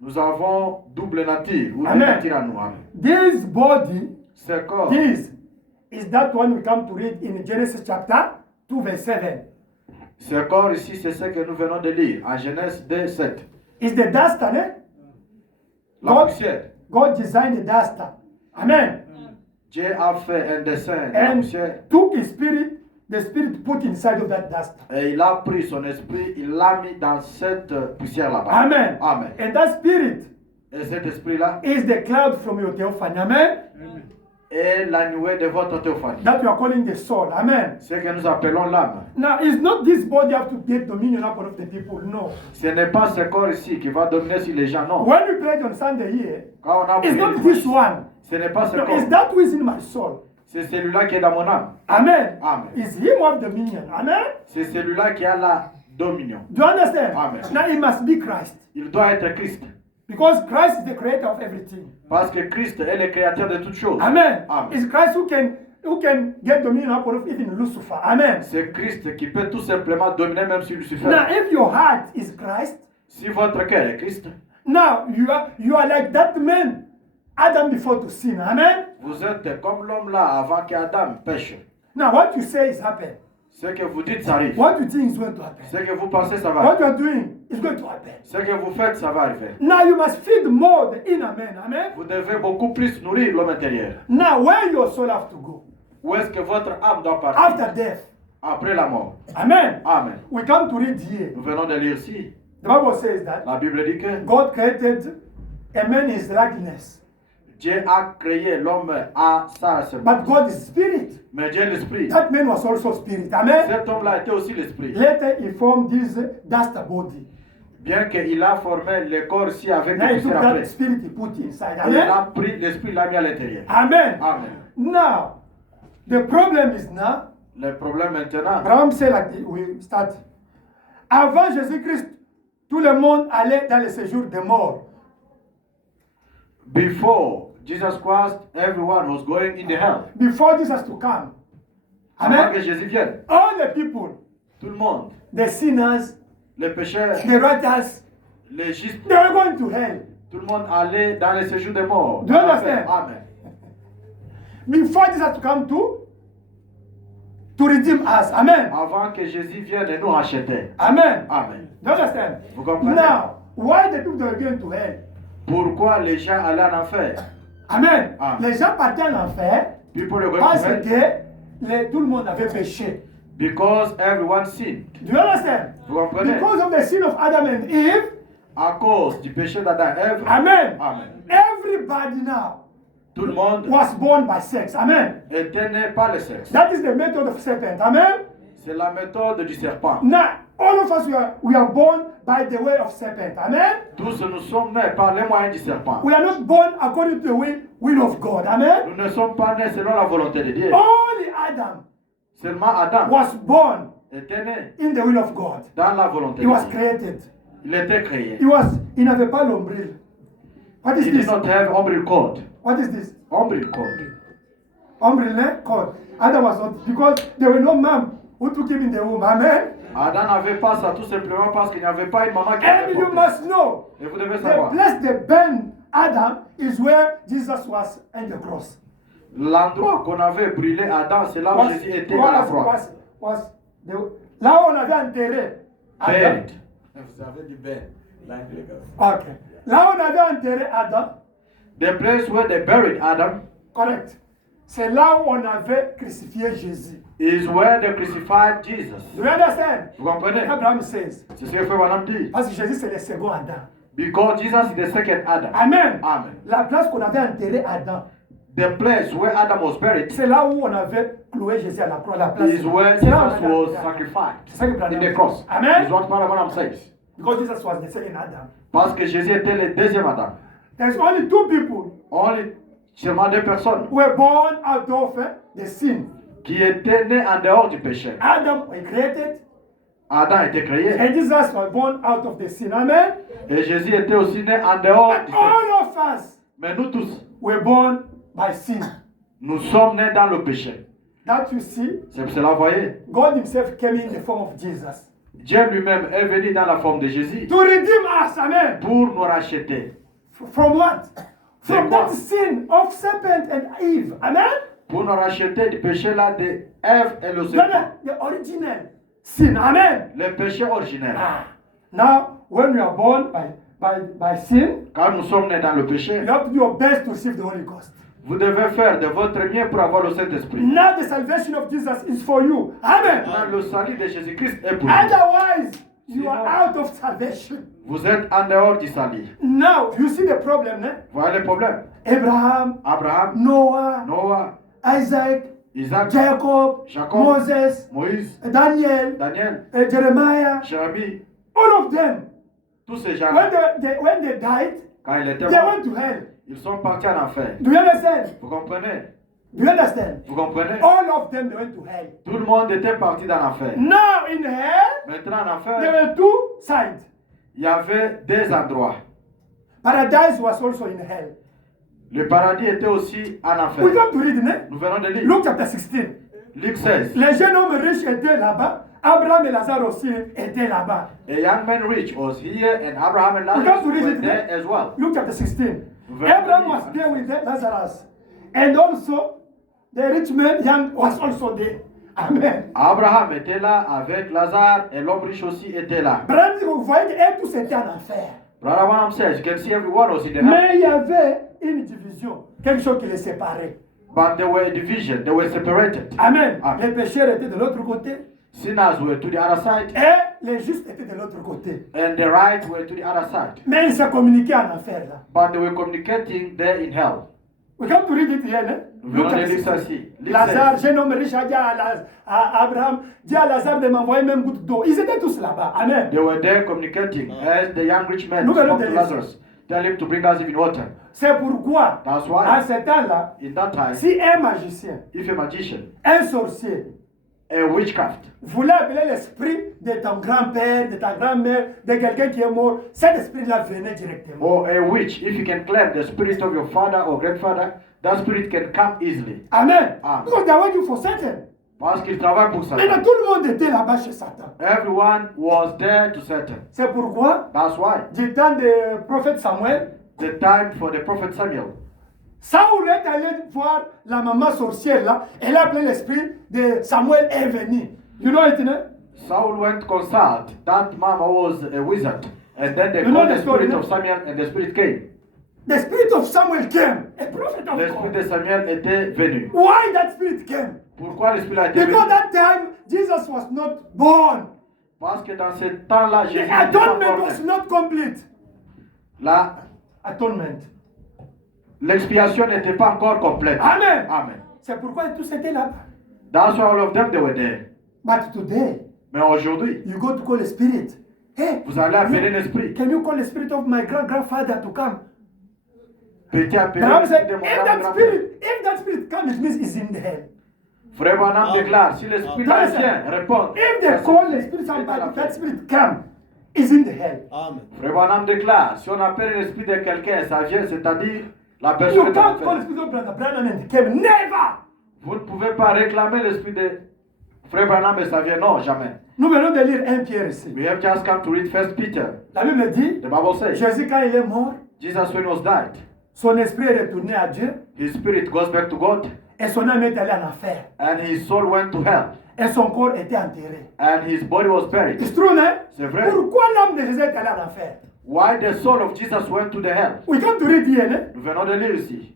Nous avons double nature, ou deux Amen. natures en nous. Amen. This body, Ce corps, this is that one we come to read in Genesis chapter 2, verse 7. ce corps ici, c'est ce que nous venons de lire en Genèse 2, 7. It's the duster, eh? La God, poussière. God designed the duster. Amen. Dieu a fait un dessin de la And poussière took his spirit, the spirit put inside of that duster. et il a pris son esprit, il l'a mis dans cette poussière là-bas. Amen. Amen. And that spirit Et cet esprit-là is the cloud from your theophany. Amen. est la nuée de votre théophanie. That we are calling the soul. Amen. Ce que nous appelons l'âme. Now, it's not this body have to get dominion upon of the people. No. Ce n'est pas ce corps ici qui va dominer sur les gens, non. When we prayed on Sunday here, Quand on a it's prié not dimanche, this one. ce n'est pas ce No, corps. it's that who is in my soul. C'est celui-là qui est dans mon âme. Amen. Amen. It's him who have dominion. Amen. C'est celui-là qui a la dominion. Do you understand? Amen. Now it must be Christ. Il doit être Christ. Because Christ is the creator of everything. Parce que Christ est le créateur de toutes choses. Amen. Amen. It's Christ who can get dominion upon of even Lucifer. Amen. C'est Christ qui peut tout simplement dominer même sur Lucifer. Now, if your heart is Christ, Si votre cœur est Christ, now you are like that man, Adam before to sin. Amen. vous êtes comme l'homme là avant qu'Adam pêche. Now what you say is happen. Ce que vous dites, ça arrive. What you think is going to happen. Ce que vous pensez, ça va What arriver. you are doing is going to happen. Ce que vous faites, ça va arriver. Now you must feed more the inner man. Amen. Vous devez beaucoup plus nourrir l'homme intérieur. Now where your soul have to go Où est-ce que votre âme doit partir after death. après la mort? Amen. Amen. We come to read here. Nous venons de lire ici. The Bible says that La Bible dit que God created a man in his likeness, Dieu a créé l'homme à sa but semblance. God is spirit. Mais Dieu est l'esprit. That man was also spirit. Amen. Cet homme-là était aussi l'esprit. Later he formed this duster body. Bien qu'il a formé le corps ici avec Now le he took poussière après. that spirit he put inside. Il Amen. a pris l'esprit, il l'a mis à l'intérieur. Amen. Amen. Now, the problem is now, Le problème maintenant, Abraham said like this, we start. Avant Jésus-Christ, tout le monde allait dans le séjour des morts. before Jesus Christ, everyone was going in the hell. Before Jesus to come. Avant que Amen. Jésus vienne, All the people, tout le monde, the sinners, les pécheurs, the righteous, les justes, they were going to hell. tout le monde allait dans le séjour des morts. Do you understand? Amen. Before Jesus to come to redeem us. Amen. Avant que Jésus vienne et nous racheter. Amen. Amen. Do you understand? Vous comprenez? Now, why the people are going to hell? Pourquoi les gens allaient en enfer? Amen. Amen. Les gens partaient en enfer People are going parce to hell que tout le monde avait péché. because everyone sinned. Do you understand? Vous comprenez? Because of the sin of Adam and Eve, À cause du péché d'Adam et Ève. Amen. Amen. Everybody now Tout le monde was born by sex. Amen. était né par le sexe. That is the method of serpent. Amen. C'est la méthode du serpent. Now, all of us, we are born by the way of serpent. Amen. Tous nous sommes nés par les moyens du serpent. We are not born according to the will of God. Amen. Nous ne sommes pas nés selon la volonté de Dieu. Only Adam Seulement Adam was born était né in the will of God. dans la volonté He de was Dieu. created. Il était créé. He n'avait pas l'ombril. What is He this? did not have umbilical cord. What is this? Umbilical cord. Umbril, cord. Adam was not, because there were no mom who took him in the womb. Amen. Adam n'avait pas ça tout simplement parce qu'il n'y avait pas une maman qui And l'avait you porté. must know, Et vous devez the savoir, place they burned Adam is where Jesus was on the cross. l'endroit qu'on avait brûlé Adam, c'est là où Jésus était à la croix. Là où on avait enterré Adam. Buried. Vous avez dit buried. Okay. Là où on avait enterré Adam. The place where they buried Adam Correct. C'est là où on avait crucifié Jésus. is where they crucified Jesus. Do you understand? Vous comprenez? Abraham says. C'est ce que Frère Branham dit. Parce que Jésus c'est le second Adam. Because Jesus is the second Adam. Amen. Amen. La place qu'on avait enterré Adam. The place where Adam was buried C'est là où on avait cloué Jésus à la croix. La place. is where C'est là où on Jesus avait was enterré Adam. sacrificed C'est ça que Branham in the dit. cross. Amen. Is what Frère Branham says. Because Jesus was the second Adam. Parce que Jésus était le deuxième Adam. There's only two people Only seulement deux personnes who were born out of the sin. qui étaient nées en dehors du péché. Adam was created, Adam était créé and Jesus was born out of the sin. Amen. et Jésus était aussi né en dehors And du péché. all of us Mais nous tous, were born by sin. nous sommes nés dans le péché. That you see, C'est pour cela, vous voyez, God Himself came in the form of Jesus Dieu lui-même est venu dans la forme de Jésus to redeem us. Amen. pour nous racheter. From what? From quoi? that sin of serpent and Eve. Amen. Pour nous racheter du péché là de Ève et le The, serpent. the original sin. Amen. Le péché originel. Ah. Now, when we are born by sin, Quand nous sommes nés dans le péché, you have to do your best to receive the Holy Ghost. vous devez faire de votre mieux pour avoir le Saint-Esprit. Now the salvation of Jesus is for you. Amen. Maintenant, le salut de Jésus-Christ est pour vous. Otherwise, you are out of salvation. Vous êtes en dehors du salut. Now, you see the problem, eh? Vous voyez le problème? Abraham, Abraham, Noah, Noah, Isaac, Isaac, Jacob, Jacob, Moses, Moïse, Daniel, Daniel, Jeremiah, Jérémie, all of them. tous ces gens, When they died, quand ils étaient they morts, went to hell. ils sont partis en enfer. Do you understand? Vous comprenez? Do you understand? Vous comprenez? All of them, they went to hell. Tout le monde était parti dans l'enfer. Now in hell, Maintenant en there enfer, were two sides. il y avait deux endroits. Paradise was also in hell. Le paradis était aussi en enfer. We got to read, né? Nous venons de lire. Luke chapter 16. Luc 16. Les jeunes hommes riches étaient là-bas. Abraham et Lazare aussi étaient là-bas. A young man rich was here and Abraham and We Lazarus got to read were it, there né? as well. Luke chapter 16. Very Abraham good. was there with Lazarus. And also, the rich man young was also there. Amen. Abraham était là avec Lazare et l'homme riche aussi était là. Abraham, vous voyez qu'eux tous étaient en enfer. Brother Branham says, you can see everyone was in the house. Mais il y avait une division, quelque chose qui les séparait. But there were a division, they were separated. Amen. Amen. Les pécheurs étaient de l'autre côté Sinners were to the other side et les justes étaient de l'autre côté. and the right were to the other side. Mais ils se communiquaient en enfer là. But they were communicating there in hell. We come to read it here, né? Nous venons de lire ça ici. Luc Lazare, 16. jeune homme riche, a dit à Abraham, dis à Lazare de m'envoyer même goutte d'eau. Ils étaient tous là-bas. Amen. They were there communicating as the young rich man Nous venons spoke de to lire. Lazarus. Tell him to bring us even water. C'est pourquoi, That's à why ce temps-là, in that time, si un magicien, if a magician, un sorcier, a witchcraft, voulait appeler l'esprit de ton grand-père, de ta grand-mère, de quelqu'un qui est mort, cet esprit-là venait directement. or a witch, if you can claim the spirit of your father or grandfather, that spirit can come easily. Amen. Amen. Because they are working for Satan. Parce qu'il travaille pour Maintenant, Satan. tout le monde était là-bas chez Satan. Everyone was there to Satan. C'est pourquoi, That's why du temps du prophète Samuel, the time for the prophet Samuel, Saoul est allé voir la maman sorcière là. Elle a appelé l'esprit de Samuel est venu. You know it, no? Saul went to consult. That mama was a wizard. And then they You know called the the story, spirit no? of Samuel and the spirit came. The spirit of Samuel came, a prophet of L'esprit God. de Samuel était venu. Why that spirit came? Pourquoi l'esprit a été venu? Because that time Jesus was not born. Parce que dans ce temps-là, The Jésus n'était pas atonement encore was né. not complete. Là, Atonement. l'expiation n'était pas encore complète. Amen. Amen. C'est pourquoi tous étaient là. That's why all of them they were there. But today, Mais aujourd'hui, you go to call the spirit. Hey, vous allez appeler l'esprit. can you call the spirit of my grandfather to come? Petit appeler Branham l'esprit said, de mon if that spirit comes, it means it's in the hell. Frère Branham déclare, si l'esprit là vient répondre, If they call the spirit somebody, that spirit come, is in the hell. Amen. Frère Branham déclare, si on appelle l'esprit de quelqu'un, ça vient, c'est-à-dire la You personne est en can't call the enfer. spirit of Brother Branham and came. Never! Vous ne pouvez pas réclamer l'esprit de Frère Branham et ça vient, non, jamais. Nous venons de lire 1 Pierre ici. We have just come to read 1 Peter. La Bible dit, The Bible says, Jésus quand il est mort, Jesus when he was died, son esprit est retourné à Dieu his spirit goes back to God et son âme est allée en enfer. and his soul went to hell Et son corps était enterré. and his body was buried. It's true, hein? C'est vrai. Pourquoi l'âme de Jésus est allée en enfer? Why the soul of Jesus went to the hell? We come to read here, hein? Nous venons de lire ici.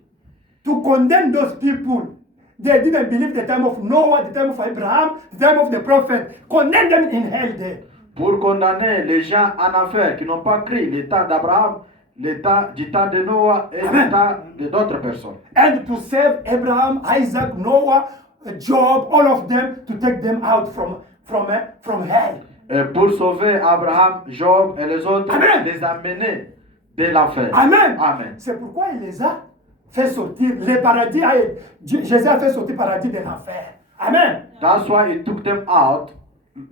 To condemn those people. They didn't believe the time of Noah, the time of Abraham, the time of the prophet. Condemn them in hell there. Pour condamner les gens en enfer qui n'ont pas cru le temps d'Abraham, le temps du temps de Noah et le temps d'autres personnes. And to save Abraham, Isaac, Noah, Job, all of them, to take them out from hell. Et pour sauver Abraham, Job et les autres, Amen. les amener de l'enfer. Amen. Amen. C'est pourquoi il les a fait sortir. Le paradis, Jésus a fait sortir le paradis de l'enfer. Amen. That's why he took them out.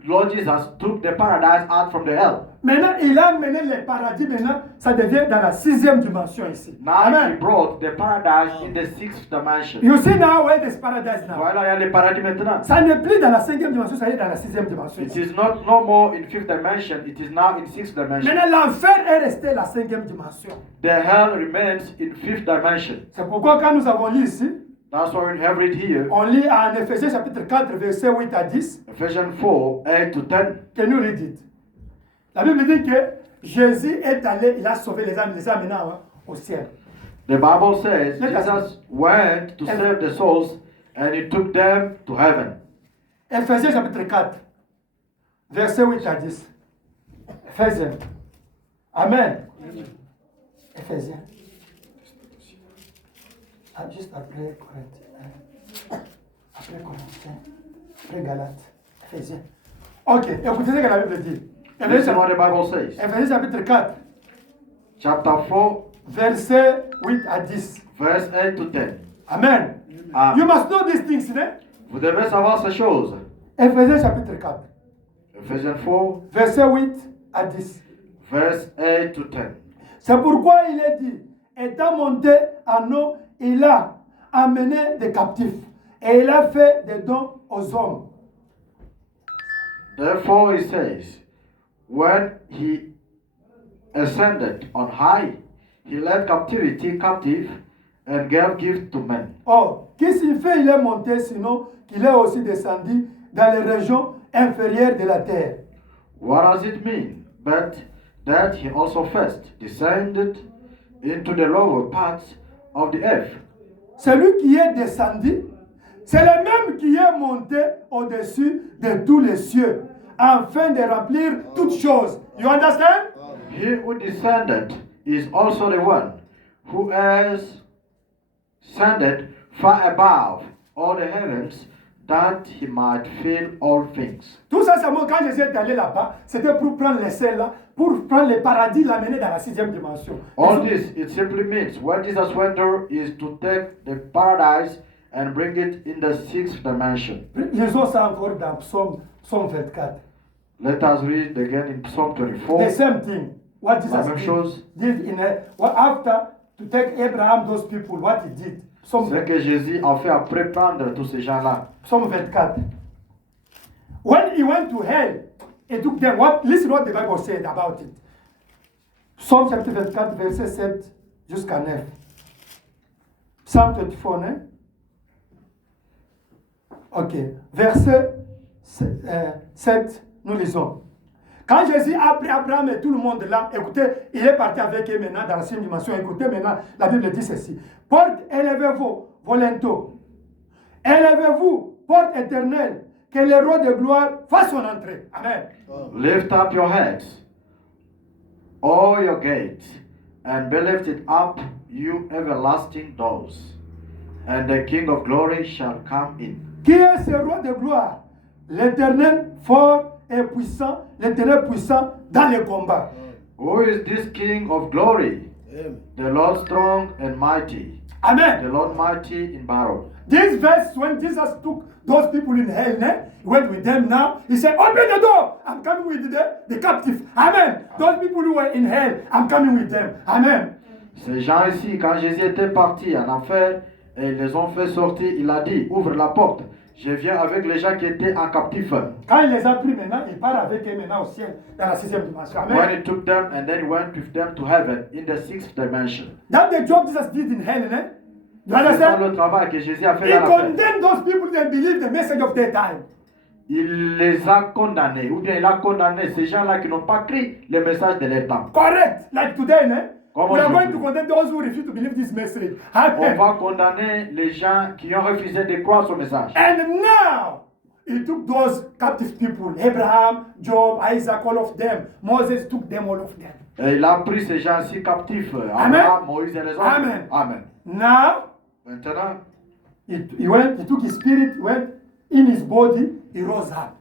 Lord Jesus took the paradise out from the hell. Maintenant, il a amené le paradis, maintenant, ça devient dans la 6e dimension ici. Now he Amen. brought the paradise in the 6th dimension. You see now where this paradise now? Voilà, il y a le paradis maintenant. Ça n'est plus dans la 5e dimension, ça est dans la 6e dimension. It is not no more in 5th dimension, it is now in 6th dimension. Maintenant, l'enfer est resté la 5e dimension. The hell remains in 5th dimension. C'est pourquoi quand nous avons lu ici, That's why we have read here, on lit en Éphésiens chapitre 4, versets 8 à 10, Ephesians 4, 8 to 10. que nous le dites. La Bible dit que Jésus est allé, il a sauvé les âmes maintenant au ciel. The Bible says Let us- Jesus went to save the souls and he took them to heaven. Éphésiens chapitre 4, versets 8 à 10. Éphésiens. Amen. Éphésiens. Ah, juste après Corinthiens. Après Corinthiens. Après Galates. Éphésiens. Ok, écoutez ce que la Bible dit. Listen what the Bible says. Éphésiens chapitre 4, Chapter 4, versets 8 à 10. verse 8 to 10. Amen. Amen. You must know these things, né? Vous devez savoir ces choses. Éphésiens chapitre 4, Ephesians 4, versets 8 à 10. verse 8 to 10. C'est pourquoi il est dit, étant monté en eau, il a amené des captifs et il a fait des dons aux hommes. Therefore he says, when he ascended on high, he led captivity captive and gave gift to men. Oh, qu'est-ce qu'il fait? Il est monté, sinon qu'il est aussi descendu dans les régions inférieures de la terre. What does it mean? But that he also first descended into the lower parts of the earth. Celui qui est descendu, c'est le même qui est monté au-dessus de tous les cieux, afin de remplir toutes choses. You understand? He who descended is also the one who has ascended far above all the heavens, that he might fill all things. Tout ça, c'est moi, quand Jésus est allé là-bas, c'était pour prendre les ciels là, pour prendre le paradis, l'amener dans la 6e dimension. All this, it simply means when Jesus went there is to take the paradise and bring it in the 6th dimension. Lisons ça encore dans Psaume 24. Let us read again in Psalm 24. The same thing. What La même Jesus chose. did in after to take Abraham, those people, what he did. Psalm, Ce que Jésus a fait après prendre tous ces gens-là. Psalm 24. When he went to hell, he took them. Listen what the Bible said about it. Psalm chapitre 24, verset 7 jusqu'à 9. Psalm 24, hein? Ok. Verset 7, nous lisons. Quand Jésus a pris Abraham et tout le monde là, écoutez, il est parti avec eux maintenant dans la 6e dimension. Écoutez maintenant, la Bible dit ceci. Porte, élevez-vous, volento. Élevez-vous, porte éternelle, que le roi de gloire fasse son entrée. Amen. Lift up your heads, all your gates, and be lifted up, you everlasting doors, and the King of glory shall come in. Qui est ce roi de gloire? L'Éternel fort et puissant, l'Éternel puissant dans les combats. Who is this King of glory? The Lord strong and mighty, Amen. the Lord mighty in battle. This verse, when Jesus took those people in hell, he went with them now. He said, open the door. I'm coming with the captive. Amen. Those people who were in hell, I'm coming with them. Amen. Ces gens ici, quand Jésus était parti en enfer, et ils les ont fait sortir, il a dit, ouvre la porte. Je viens avec les gens qui étaient en captif. Quand il les a pris maintenant, il part avec eux maintenant au ciel, dans la sixième dimension. Amen. When he took them and then he went with them to heaven in the sixth dimension. That's the job Jesus did in hell, eh? You C'est ça understand? le travail que Jésus a fait He dans la terre. condemned those people that believe the message of their time. Il les a condamnés, ou bien il a condamné ces gens-là qui n'ont pas cru le message de leur temps. Correct. Like today, eh? Comme We are going aujourd'hui. to condemn those who refuse to believe this message. On Amen. va condamner les gens qui ont refusé de croire son message. And now, he took those captive people, Abraham, Job, Isaac, all of them. Moses took them, all of them. Et il a pris ces gens-ci captifs, Amen. Abraham, Moïse et les autres. Amen. Amen. Now, Maintenant, he took his spirit, went in his body, he rose up.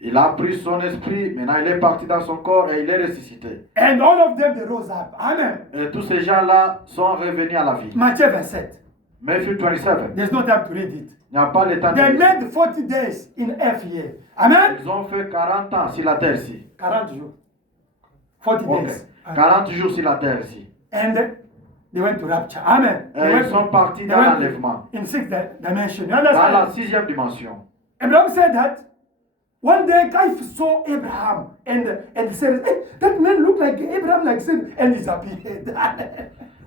il a pris son esprit, maintenant il est parti dans son corps et il est ressuscité. And all of them, they rose up. Amen. Et tous ces gens-là sont revenus à la vie. Matthieu 27. Matthew 27, There's no time to read it. il n'y a pas le temps They de... made 40 days in earth here. Amen. Ils ont fait 40 ans sur la terre ici. 40 jours. 40 Ok. days. 40 jours sur la terre ici. And they went to rapture. Amen. Et ils sont partis dans l'enlèvement. In sixth dimension. You Dans la understand? sixième dimension. Abraham said that one day God saw Abraham and said, hey, that man looked like Abraham, like said, and disappeared.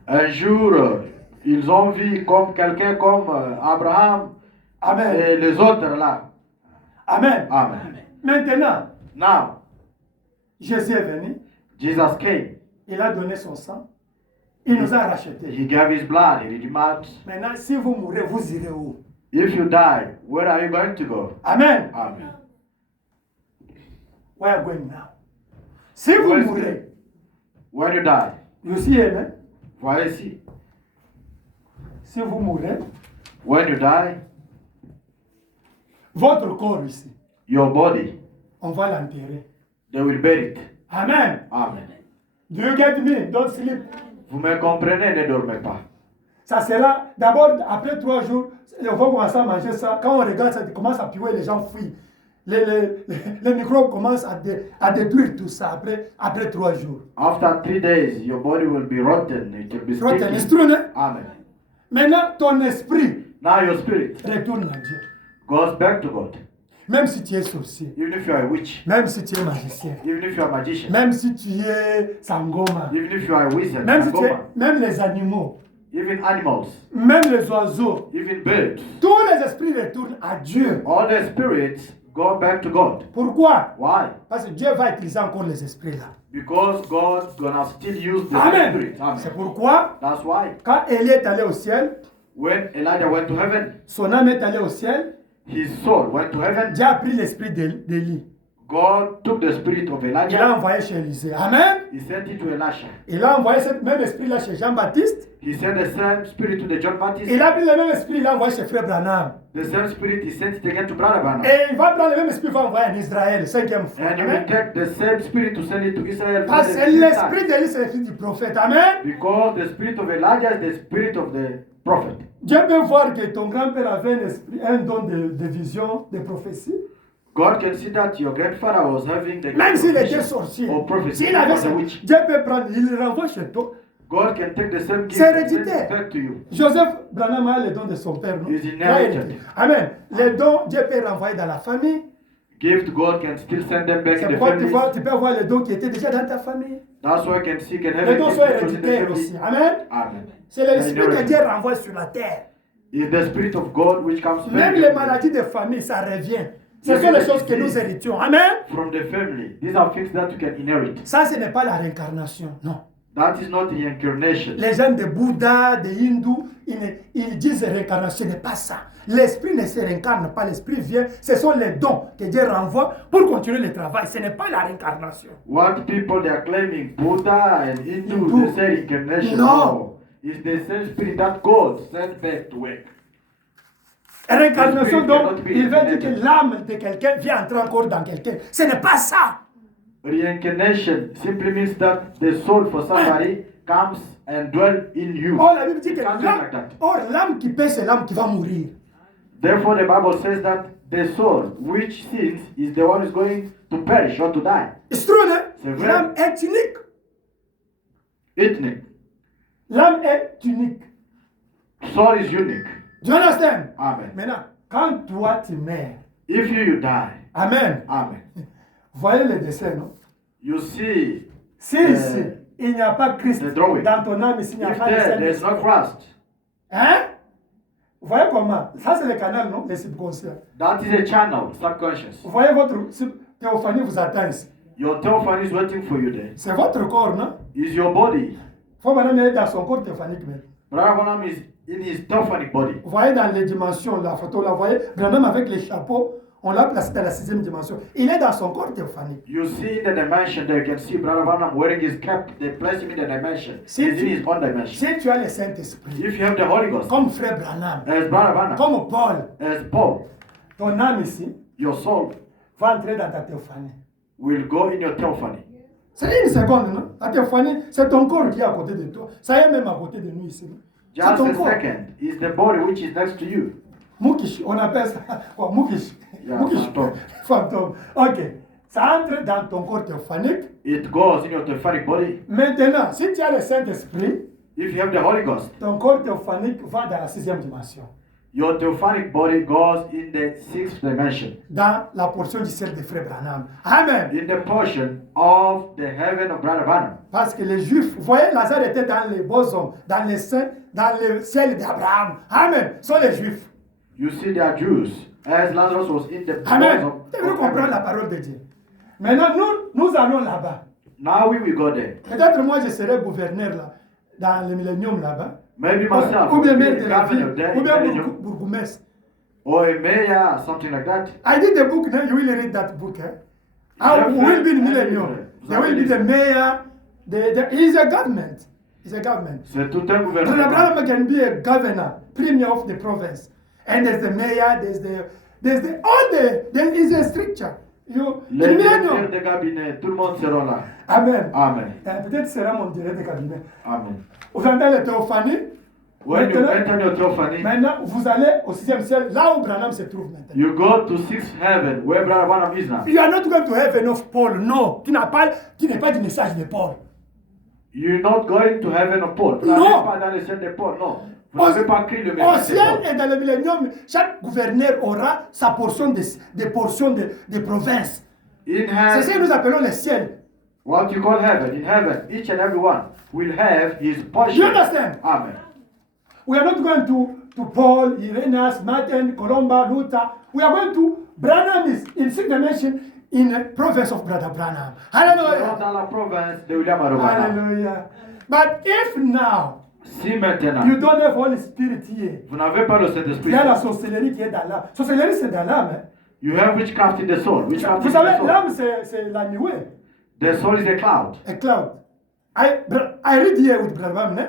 Un jour, ils ont vu comme quelqu'un comme Abraham Amen. et les autres là. Amen. Amen. Maintenant, Now, Jésus est venu, Jesus came. il a donné son sang, il nous a rachetés. He gave his blood. He redeemed. Maintenant, si vous mourrez, vous irez où? If you die, where are you going to go? Amen. Amen. Where are you going now? Si vous Where's mourrez, When you die, you see, amen? voyez ici. Si vous mourrez, When you die, votre corps ici, your body, on va l'enterrer. they will bury it. Amen. Amen. Do you get me? Don't sleep. Vous me comprenez, ne dormez pas. Ça sera d'abord après 3 jours, on va commencer à manger ça. Quand on regarde ça, commence à puer, les gens fuient. Les microbes commencent à détruire tout ça après 3 jours. After 3 days, your body will be rotten. It will be Rotten, it's stinking. true, hein? Amen. Maintenant, ton esprit Now your spirit retourne à Dieu. goes back to God. Même si tu es sorcier, Even if you are a witch, même si tu es magicien, even if you are a magician, même si tu es sangoma, even if you are a wizard, même si tu es, Sangoma, même les animaux, even animals, même les oiseaux, even birds, tous les esprits retournent à Dieu. all the spirits go back to God. Pourquoi? Why? Parce que Dieu va utiliser encore les esprits là. Because God gonna still use the Amen. spirit. Amen. C'est pourquoi, That's why quand Élie est allé au ciel, when Elijah went to heaven, son âme est allée au ciel, his soul went to heaven. Dieu a pris l'esprit d'Élie. God took the spirit of Il l'a Elijah. envoyé chez Élisée. Amen. He sent it to Elisha. Il a envoyé ce même esprit là chez Jean-Baptiste. He sent the same spirit to the John Baptist. Il a pris le même esprit, il l'a envoyé chez Frère Branham. The same spirit he sent it again to Brother Branham. Et il va prendre le même esprit, il va envoyer en Israël, 5e fois. And he will Amen. take the same spirit to send it to Israel. for Parce the que sixth l'esprit time. d'Élie, c'est l'esprit du prophète. Amen. Because the spirit of Elijah is the spirit of the prophet. Dieu peut voir que ton grand-père avait un esprit, un don de vision, de prophétie. God can see that your grandfather was having the Même s'il était vision sorcier. or prophecy. S'il avait He was ça, a witch. Dieu peut prendre, il le renvoie chez toi. God can take the same gift C'est and send héréditaire. it back to you. Joseph Branham a les dons de son père, non? Is Il a inherited. hérité. Amen. Les dons, Dieu peut renvoyer dans la famille. Gift, God can still send them back C'est in the pourquoi family. tu peux avoir les dons qui étaient déjà dans ta famille. That's why I can see, can have Les a dons gift sont that was in the héréditaires family. aussi. Amen. Amen. C'est l'esprit que Inherited. Dieu renvoie sur la terre. It's the spirit of God which comes Même back les maladies de famille, ça revient. Ce sont les choses que nous héritions. Amen. from the family. These are things that you can inherit. Ça, ce n'est pas la réincarnation. Non. That is not reincarnation. Les gens de Bouddha, de hindous, ils disent réincarnation. Ce n'est pas ça. L'esprit ne se réincarne pas. L'esprit vient. Ce sont les dons que Dieu renvoie pour continuer le travail. Ce n'est pas la réincarnation. What people they are claiming, Buddha and Hindus, they say reincarnation. No. It's the same spirit that God sent back to work. Réincarnation, donc, il veut dire que l'âme de quelqu'un vient entrer encore dans quelqu'un. Ce n'est pas ça. Reincarnation simply means that the soul for somebody comes and dwells in you. Or, la Bible dit que Something like that. l'âme qui paie, c'est l'âme qui va mourir. Therefore, the Bible says that the soul which sins is the one who is going to perish or to die. C'est true, hein? C'est vrai. L'âme est unique. Ethnic. L'âme est unique. Soul is unique. Do you understand? Amen. Maintenant, quand toi tu meurs, If you die, Amen. Amen. Voyez le dessin, non? You see, Si ici, il n'y a pas Christ the drawing. dans ton âme, ici, il n'y a if pas le there is Saint-Esprit. no Christ, Hein? Vous voyez comment? Ça, c'est le canal, non? Le subconscient. that is a channel, subconscious. Vous voyez votre théophanie vous attend ici. Your theophany is waiting for you there. C'est votre corps, non? Is your body. Il faut maintenant aller dans son corps théophanique. Mais. Brother Branham is in his theophanic body. Vous voyez dans les dimensions, la photo, là, vous voyez, Branham avec les chapeaux, on l'a placé dans la 6e dimension. Il est dans son corps théophanique. You see in the dimension there, you can see Brother Branham wearing his cap. They place him in the dimension. Si He's in tu- his own dimension. Si tu as le Saint-Esprit, If you have the Holy Ghost, comme frère Branham, as Brother Branham, comme Paul, as Paul, ton âme ici your soul va entrer dans ta théophanie. will go in your theophany. C'est une seconde, non? La théophanie, c'est ton corps qui est à côté de toi. Ça y est même à côté de nous ici. C'est Just ton a corps. second is the body which is next to you. Mukish, on appelle ça quoi? Mukish. Yeah, Mukish. fantôme. Fantôme. Ok. Ça entre dans ton corps théophanique. It goes in your theophanic body. Maintenant, si tu as le Saint-Esprit, If you have the Holy Ghost, ton corps théophanique va dans la 6e dimension. your theophanic body goes in the 6th dimension. Dans la portion du ciel de frère Branham. Amen. In the portion of the heaven of Brother Branham. Parce que les Juifs, vous voyez, Lazare était dans les beaux hommes, dans les saints, dans le ciel d'Abraham. Amen. Ce sont les Juifs. You see, they are Jews, as Lazarus was in the Amen. bosom Tu veux of comprendre la Abraham. parole de Dieu. Maintenant, nous allons là-bas. Now we will go there. Peut-être moi, je serai gouverneur là, dans le millénium là-bas. Maybe myself, Ou bien will maire be de la governor ville, there ou in bien Belgium, bourgmestre. or a mayor, something like that. I did the book, now you will read that book. I will be in millennium. There will be the mayor, he's a government. He's a government. C'est tout un Brother gouvernement. Branham can be a governor, premier of the province. And there's the mayor, there is a structure. You, Les in directeurs millennium. de cabinet, tout le monde sera là. Amen. Amen. Peut-être sera mon directeur de cabinet. Amen. Vous entendez la théophanie? When you Maintenant- enter your theophany, Maintenant, vous allez au 6e ciel, là où Branham se trouve maintenant. you go to 6th heaven, where Brother Branham is now. You are not going to heaven of Paul. Non, tu n'es pas du message de Paul. You're not going to heaven of Paul. Vous Non. n'allez pas dans le ciel de Paul, non. Vous n'avez pas pris le Au message de ciel Paul. et dans le millénium, chaque gouverneur aura sa portion de portions de province. In C'est ce que heaven, nous appelons le ciel. what you call heaven, in heaven, each and every one will have his Do you portion. understand? Amen. We are not going to Paul, Irenaeus, Martin, Columba, Luther. We are going to Branham is in 6th dimension in the province of Brother Branham. Nous Hallelujah. dans la province de William Arobana. Hallelujah. But if now Si maintenant, you don't have Holy Spirit here, vous n'avez pas le il Saint-Esprit, y a la sorcellerie qui est dans l'âme. Sorcellerie, c'est dans l'âme. Hein. you have witchcraft in the soul. Witchcraft Vous is in the savez, soul. l'âme, c'est la nuée, The soul is a cloud. a cloud. I read here with Brother Branham. Hein.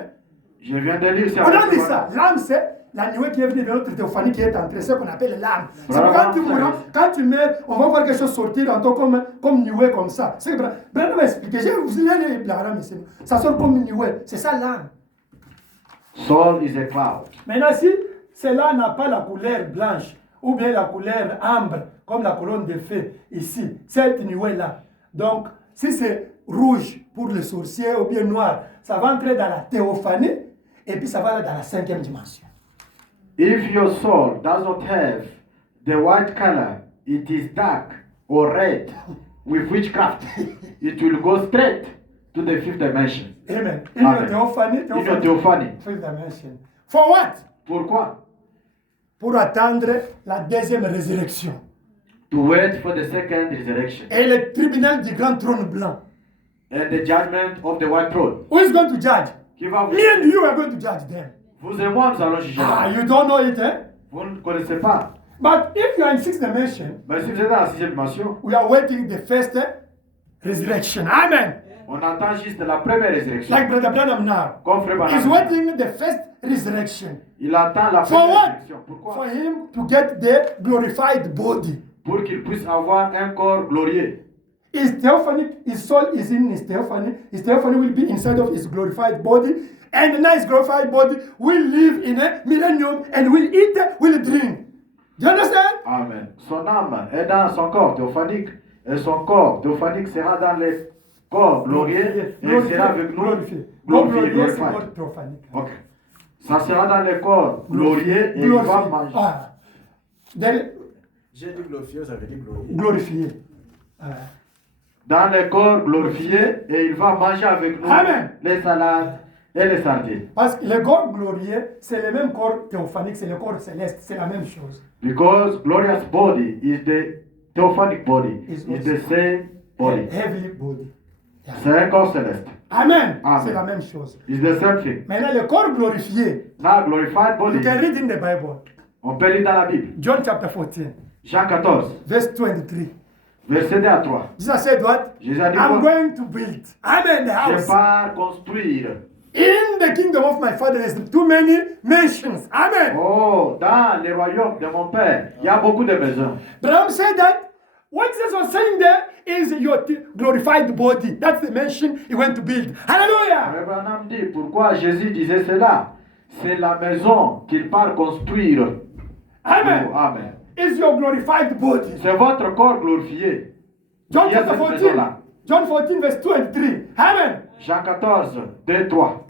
Je viens de lire ça. On a dit ça. L'âme, c'est la nuée qui est venue de notre théophanie qui est entrée, ce qu'on appelle l'âme. C'est Brother quand tu Branham mourras, says- quand tu meurs, on va voir quelque chose sortir en toi comme nuée comme ça. C'est que Branham m'a expliqué. Je vous ai dit l'âme ici. Ça sort comme une nuée. C'est ça l'âme. Soul is a cloud. Maintenant, si cela n'a pas la couleur blanche ou bien la couleur ambre, comme la colonne de feu ici, cette nuée-là. Donc, si c'est rouge pour les sorciers ou bien noir, ça va entrer dans la théophanie et puis ça va aller dans la 5e dimension. If your soul does not have the white color, it is dark or red with witchcraft, it will go straight to the 5th dimension. Amen. In Amen. your theophany, In your theophany. 5th dimension. For what? Pourquoi? Pour attendre la 2e résurrection. To wait for the second resurrection. Et le tribunal du grand trône blanc. and the judgment of the white throne. Who is going to judge? Qui va vous Me and you are going to judge them. Vous et moi, nous allons juger. Ah, you don't know it, eh? Vous ne connaissez pas. But if you are in sixth dimension, Mais si vous êtes dans la sixième dimension, we are waiting the first resurrection. Amen. on attend juste la première résurrection. Like Brother Branham now. Comme Frère He's Branham. waiting the first resurrection. Il attend la For première what? résurrection. Pourquoi? For him to get the glorified body. Pour qu'il puisse avoir un corps glorieux. His theophany, his soul is in his theophany. His theophany will be inside of his glorified body. And now his glorified body will live in a millennium and will eat, will drink. Do you understand? Amen. Son âme est dans son corps théophanique. Et son corps théophanique sera dans les corps glorieux. Et il sera avec nous. Glorifié. Glorifié, Glorieux, c'est glorified. votre théophanique. Ok. Ça sera dans les corps glorieux et il va Glorifié. manger. Ah. Then, J'ai dit glorifié, ça veut dire glorieux. glorifié. Ah. Dans les corps glorifiés et il va manger avec nous Amen. les salades et les sardines. Parce que le corps glorieux, c'est le même corps théophanique, c'est le corps céleste, c'est la même chose. Because glorious body is the theophanic body. Is It's the same body. Heavenly body. Yeah. C'est un corps céleste. Amen. Amen. C'est la même chose. It's the same thing. Maintenant, le corps glorifié, Now glorified you body. can read in the Bible. On peut lire dans la Bible. John chapter 14, Jean 14, verse 23. verset 2 à 3. Jesus said what? Jésus a dit I'm quoi? going to build. Amen. The Je house. pars construire. In the kingdom of my father, there's too many mansions. Amen. Oh, dans le royaume de mon Père, il y a beaucoup de maisons. Braham said that what Jesus was saying there is your glorified body. That's the mansion he went to build. Hallelujah. Frère Branham dit pourquoi Jésus disait cela. C'est la maison qu'il part construire. Amen. Oh, amen. Is your glorified body. C'est votre corps glorifié. John Il y a chapter cette 14. maison-là. John 14, verse 2 and 3. Amen. Jean 14, 2, 3.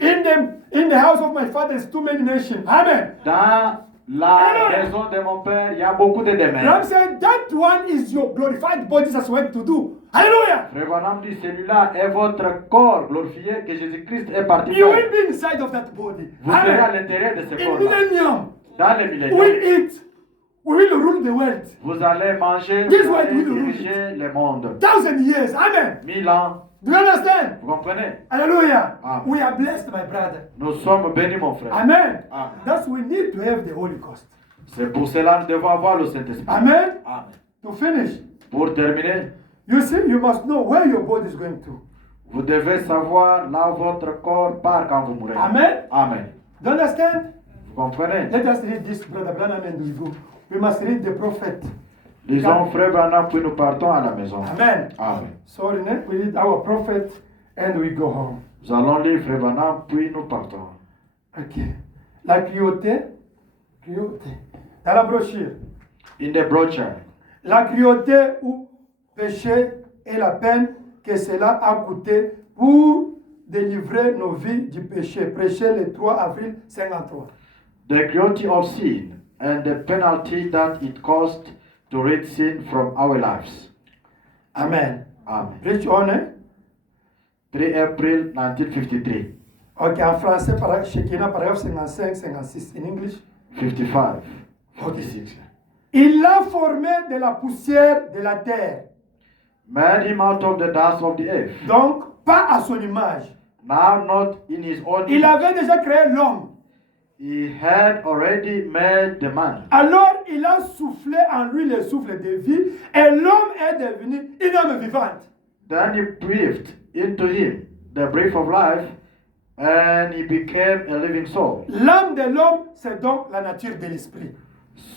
In the house of my father, there's too many nations. Amen. Dans la Hallelujah. maison de mon Père, il y a beaucoup de Braham domaines. said that one is your glorified body that's went to do. Hallelujah. Frère Branham dit celui-là est votre corps glorifié que Jésus-Christ est parti You faire. will be inside of that body. Vous serez à Amen. l'intérieur de ce In corps-là. millennium, Dans les we millénaires. will eat. We will rule the world. Vous allez manger, This vous way allez we will diriger le monde. 1,000 years. Amen. 1000 ans. Do you understand? Vous comprenez? Hallelujah. Amen. We are blessed, my brother. Nous sommes bénis, mon frère. Amen. Amen. That's we need to have the Holy Ghost. C'est pour cela que nous devons avoir le Saint-Esprit. Amen. Amen. To finish, Pour terminer, you see, you must know where your body is going to. vous devez savoir là où votre corps part quand vous mourrez. Amen. Amen. Do you understand? Vous comprenez? Let us read this, Brother Branham, and we go. We must read the prophet. Lisons frère Branham, puis nous partons à la maison. Amen. Amen. Sorry, we read our prophet and we go home. Nous allons lire frère Branham, puis nous partons. Ok. La cruauté. Dans la brochure. In the brochure, La cruauté ou péché et la peine que cela a coûté pour délivrer nos vies du péché. Prêché le 3 avril 53. the cruelty of sin and the penalty that it cost to rid sin from our lives. Amen. Amen. Preach on, hein? 3 April 1953. Ok, en français, Shekinah, paragraphe 55, 56. In English. 55. 46. Il l'a formé de la poussière de la terre. Made him out of the dust of the earth. Donc, pas à son image. Now not in his own Il image. avait déjà créé l'homme. He had already made the man. Alors, il a soufflé en lui le souffle de vie et l'homme est devenu une âme vivante. Then he breathed into him the breath of life, and he became a living soul. L'âme de l'homme, c'est donc la nature de l'esprit.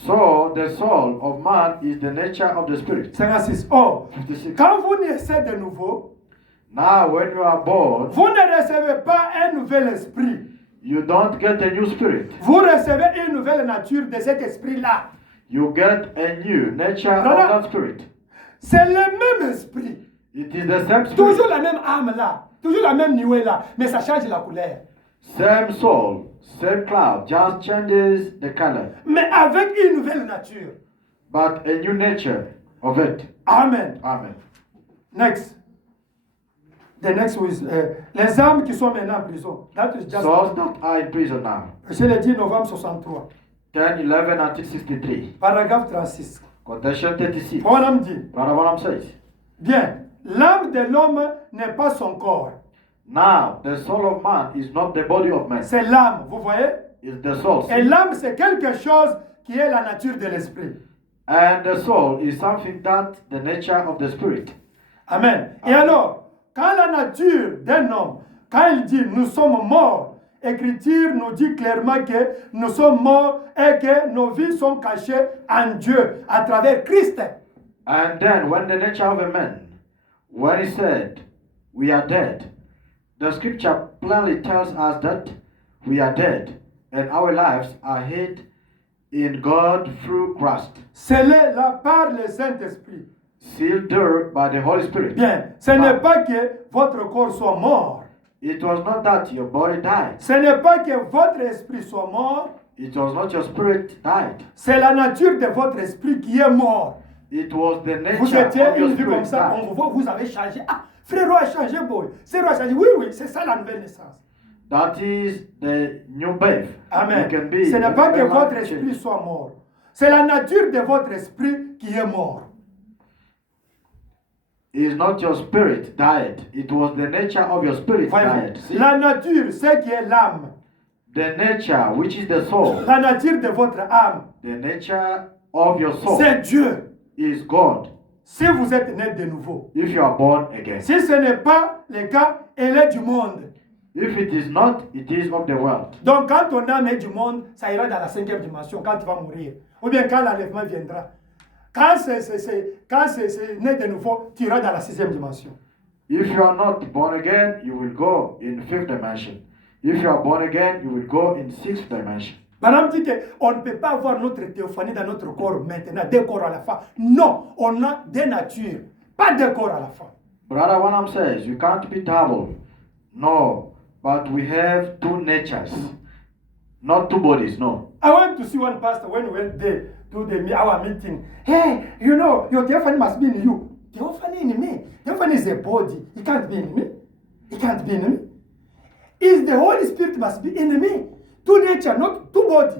So the soul of man is the nature of the spirit. 56. Oh, 56. quand vous naissez de nouveau, Now when you are born, vous ne recevez pas un nouvel esprit. you don't get a new spirit. Vous recevez une nouvelle nature de cet esprit-là. You get a new nature Voilà. of that spirit. C'est le même esprit. It is the same spirit, Toujours la même âme là. Toujours la même nuée là. Mais ça change la couleur. same soul, same cloud, just changes the color, Mais avec une nouvelle nature. but a new nature of it. Amen. Amen. Next. The next is les âmes qui sont maintenant en prison. That is just. Souls that are in prison now. C'est le 10 novembre 63. 10, 11, 1963. Paragraphe 36. Quotation 36. Bonhomme dit. Brother Branham says, Bien. l'âme de l'homme n'est pas son corps. Now, the soul of man is not the body of man, C'est l'âme, vous voyez? it's the soul. Et l'âme, c'est quelque chose qui est la nature de l'esprit. And the soul is something that the nature of the spirit. Amen. Et alors, quand la nature d'un homme, quand il dit nous sommes morts, Écriture nous dit clairement que nous sommes morts et que nos vies sont cachées en Dieu à travers Christ. And then when the nature of a man, when he said we are dead, the scripture plainly tells us that we are dead and our lives are hid in God through Christ. Scellé là par le Saint-Esprit. Sealed there by the Holy Spirit. Bien, ce n'est pas que votre corps soit mort. It was not that your body died. Ce n'est pas que votre esprit soit mort. It was not your spirit died. C'est la nature de votre esprit qui est mort. It was the nature Vous étiez of your une vie comme spirit ça, died. on vous voit, vous avez changé. Ah, frérot a changé, boy. Frérot a changé. Oui, oui, c'est ça la nouvelle naissance. That is the new birth. Amen. You can be Ce n'est pas que very votre much esprit changed. soit mort. C'est la nature de votre esprit qui est mort. It is not your spirit died. It was the nature of your spirit died. Voyez-vous, See? la nature, c'est qui est l'âme. The nature, which is the soul, La nature de votre âme, the nature of your soul c'est Dieu. is God. Si vous êtes né de nouveau. If you are born again. Si ce n'est pas le cas, elle est du monde. If it is not, it is of the world. Donc quand ton âme est du monde, ça ira dans la 5e dimension quand tu vas mourir. Ou bien quand l'enlèvement viendra. Quand c'est né de nouveau, tu iras dans la 6e dimension. If you are not born again, you will go in 5th dimension. If you are born again, you will go in 6th dimension. Madame dit qu'on ne peut pas avoir notre théophanie dans notre corps maintenant, deux corps à la fois. Non, on a deux natures, pas deux corps à la fois. Brother Wanham says, you can't be double. No, but we have two natures. Not two bodies, no. I went to see one pastor when we went there to our meeting. Hey, you know, your theophany must be in you. Theophany in me. Theophany is a body. It can't be in me. It can't be in me. Is the Holy Spirit must be in me. Two nature, not two body.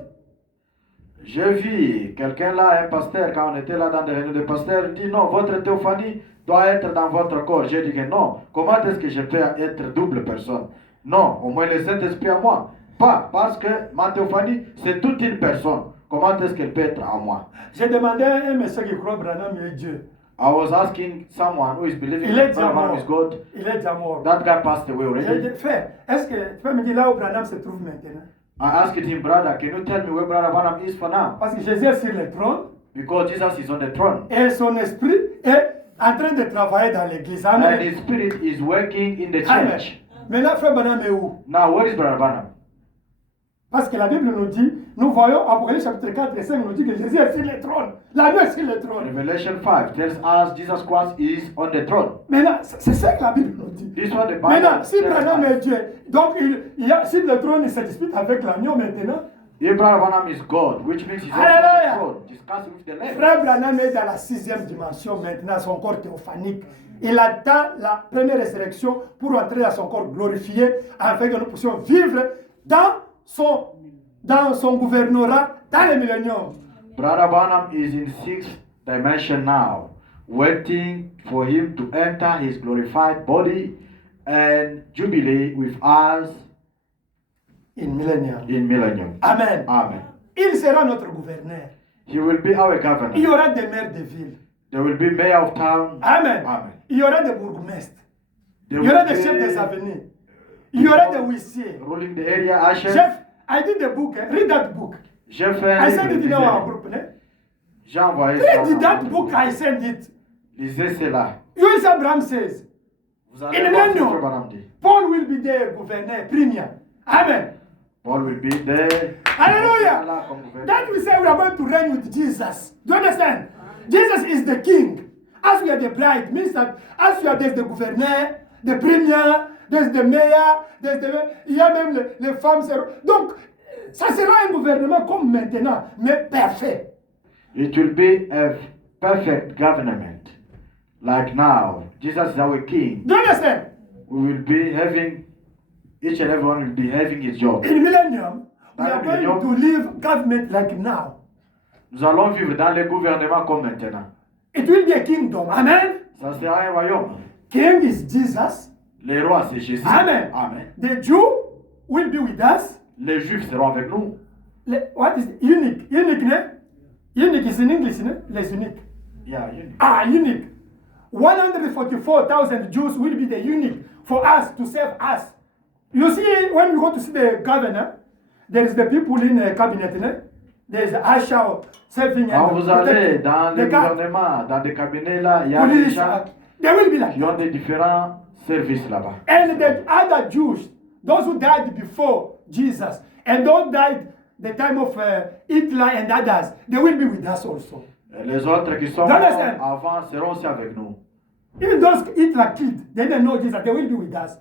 J'ai vu quelqu'un là, un pasteur, quand on était là dans des réunions de pasteurs, il dit non, votre théophanie doit être dans votre corps. J'ai dit que non, comment est-ce que je peux être double personne? Non, au moins le Saint-Esprit à moi. Pas parce que ma théophanie, c'est toute une personne. Comment est-ce qu'elle peut être à moi? J'ai demandé à un monsieur qui croit Branham est Dieu. I was asking someone who is believing Il est that déjà Branham mort. is God. Il est déjà mort. That guy passed away J'ai already. dit, frère, est-ce que tu peux me dire là où Branham se trouve maintenant? I asked him, brother, can you tell me where Brother Branham is for now? Parce que Jésus est sur le trône Because Jesus is on the throne. et son esprit est en train de travailler dans l'église. And Amen. his spirit is working in the Amen. church. Maintenant, frère Branham est où? Now, where is Brother Branham? Parce que la Bible nous dit, nous voyons Apocalypse chapitre 4 et 5 nous dit que Jésus est sur le trône. L'agneau est sur le trône. Revelation 5 tells us Jesus Christ is on the throne. Maintenant, c'est ça que la Bible nous dit. This is what the Bible Maintenant, si tells Branham us. est Dieu, donc il y a sur le trône, il se dispute avec l'agneau maintenant. If Brother Branham is God, which means he's also on Hallelujah. the throne, discussing with the Lamb. Frère Branham est dans la 6e dimension maintenant, son corps théophanique. Il attend la première résurrection pour entrer dans son corps glorifié, afin que nous puissions vivre dans son gouvernorat, dans le millénium. Brother Branham is in 6th dimension now, waiting for him to enter his glorified body and jubilee with us In millénium. in millennium. Amen. Amen. Il sera notre gouverneur. He will be our Il y governor. aura des maires de ville. There will be mayor of town. Amen. Amen. Il y aura des bourgmestres. There Il y aura will des chefs des be avenues. Il y aura des huissiers. ruling the area. Chef, I did the book. Read that book. J'ai fait I un sent it in livre, our group. j'ai envoyé ça. Read that book. I sent it. Lisez cela. U.S. Abraham says, Vous In allez voir ce que millennium. Branham dit. Paul will be the governor, premier. Amen. Paul will be there. Hallelujah. Là, comme gouverneur. That we say we are going to reign with Jesus. Do you understand? Jesus is the king. As we are the bride, means that as we are there's the gouverneur, the premier, there's the mayor, il y a même les femmes. Donc, ça sera un gouvernement comme maintenant, mais parfait. It will be a perfect government. Like now. Jesus is our king. Do you understand? We will be having, each and everyone will be having his job. In millennium, we Dans are le going millennium. to live government like now. Nous allons vivre dans le gouvernement comme maintenant. It will be a kingdom. Amen. Ça sera un royaume. King is Jesus. Le roi, c'est Jésus. Amen. Amen. The Jew will be with us. Les Juifs seront avec nous. What is unique? Unique, ne? Unique is in English, ne? Les unique. Yeah, unique. Unique. 144,000 Jews will be the unique for us to save us. You see, when we go to see the governor, there is the people in the cabinet, ne? There is Asha serving. Quand vous allez dans le gouvernement, dans des cabinets là, il y a des gens There will be like qui ont des différents services là-bas. And the other Jews, those who died before Jesus, and those died the time of Hitler and others, they will be with us also. Et les autres qui sont morts avant seront aussi avec nous. Even those Hitler killed, they didn't know Jesus, they will be with us.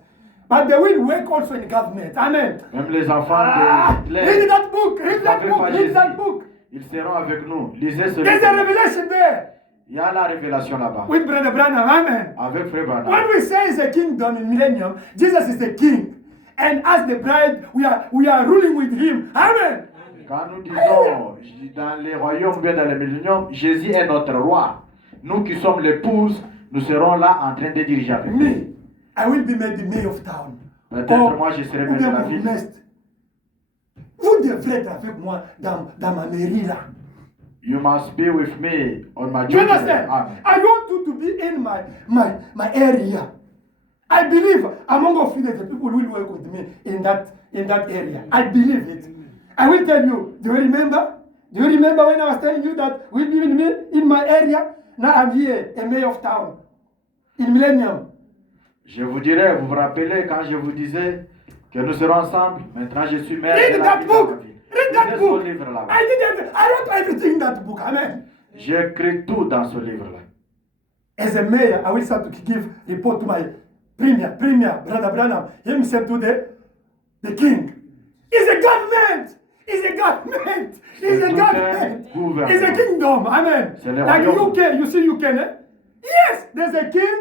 But they will work also in government. Amen. Même les enfants de Hitler. Read that book, read that book, read that book. Ils seront avec nous. Lisez ce There's a livre. revelation there. Il y a la révélation là-bas. With Brother Branham, amen. Avec Frère Branham. When we say it's a kingdom in millennium, Jesus is the king. And as the bride, we are ruling with him. Amen. Quand nous disons dans les royaumes ou bien dans les milléniums, Jésus est notre roi. Nous qui sommes l'épouse, nous serons là en train de diriger avec lui. Me, I will be made the mayor of town. Peut-être moi je serai maire de la ville. Vous devrez être avec moi dans ma mairie là. You must be with me on my You journey. understand? Amen. I want you to be in my area. I believe among of you that the people will work with me in that area. I believe it. I will tell you. Do you remember? Do you remember when I was telling you that we'll be in my area? Now I'm here, a mayor of town, in Millennium. Je vous dirai, vous vous rappelez quand je vous disais que nous serons ensemble. Maintenant je suis maire Read de la that ville. book. Read that book. Ce livre là-bas. I wrote everything in that book. Amen. J'ai écrit tout dans ce livre-là. As a mayor, I will start to give report to my premier, Brother Branham, himself to the king. It's a government. It's a government. It's a government. It's a kingdom. Amen. Like UK, you see UK, eh? Yes, there's a king,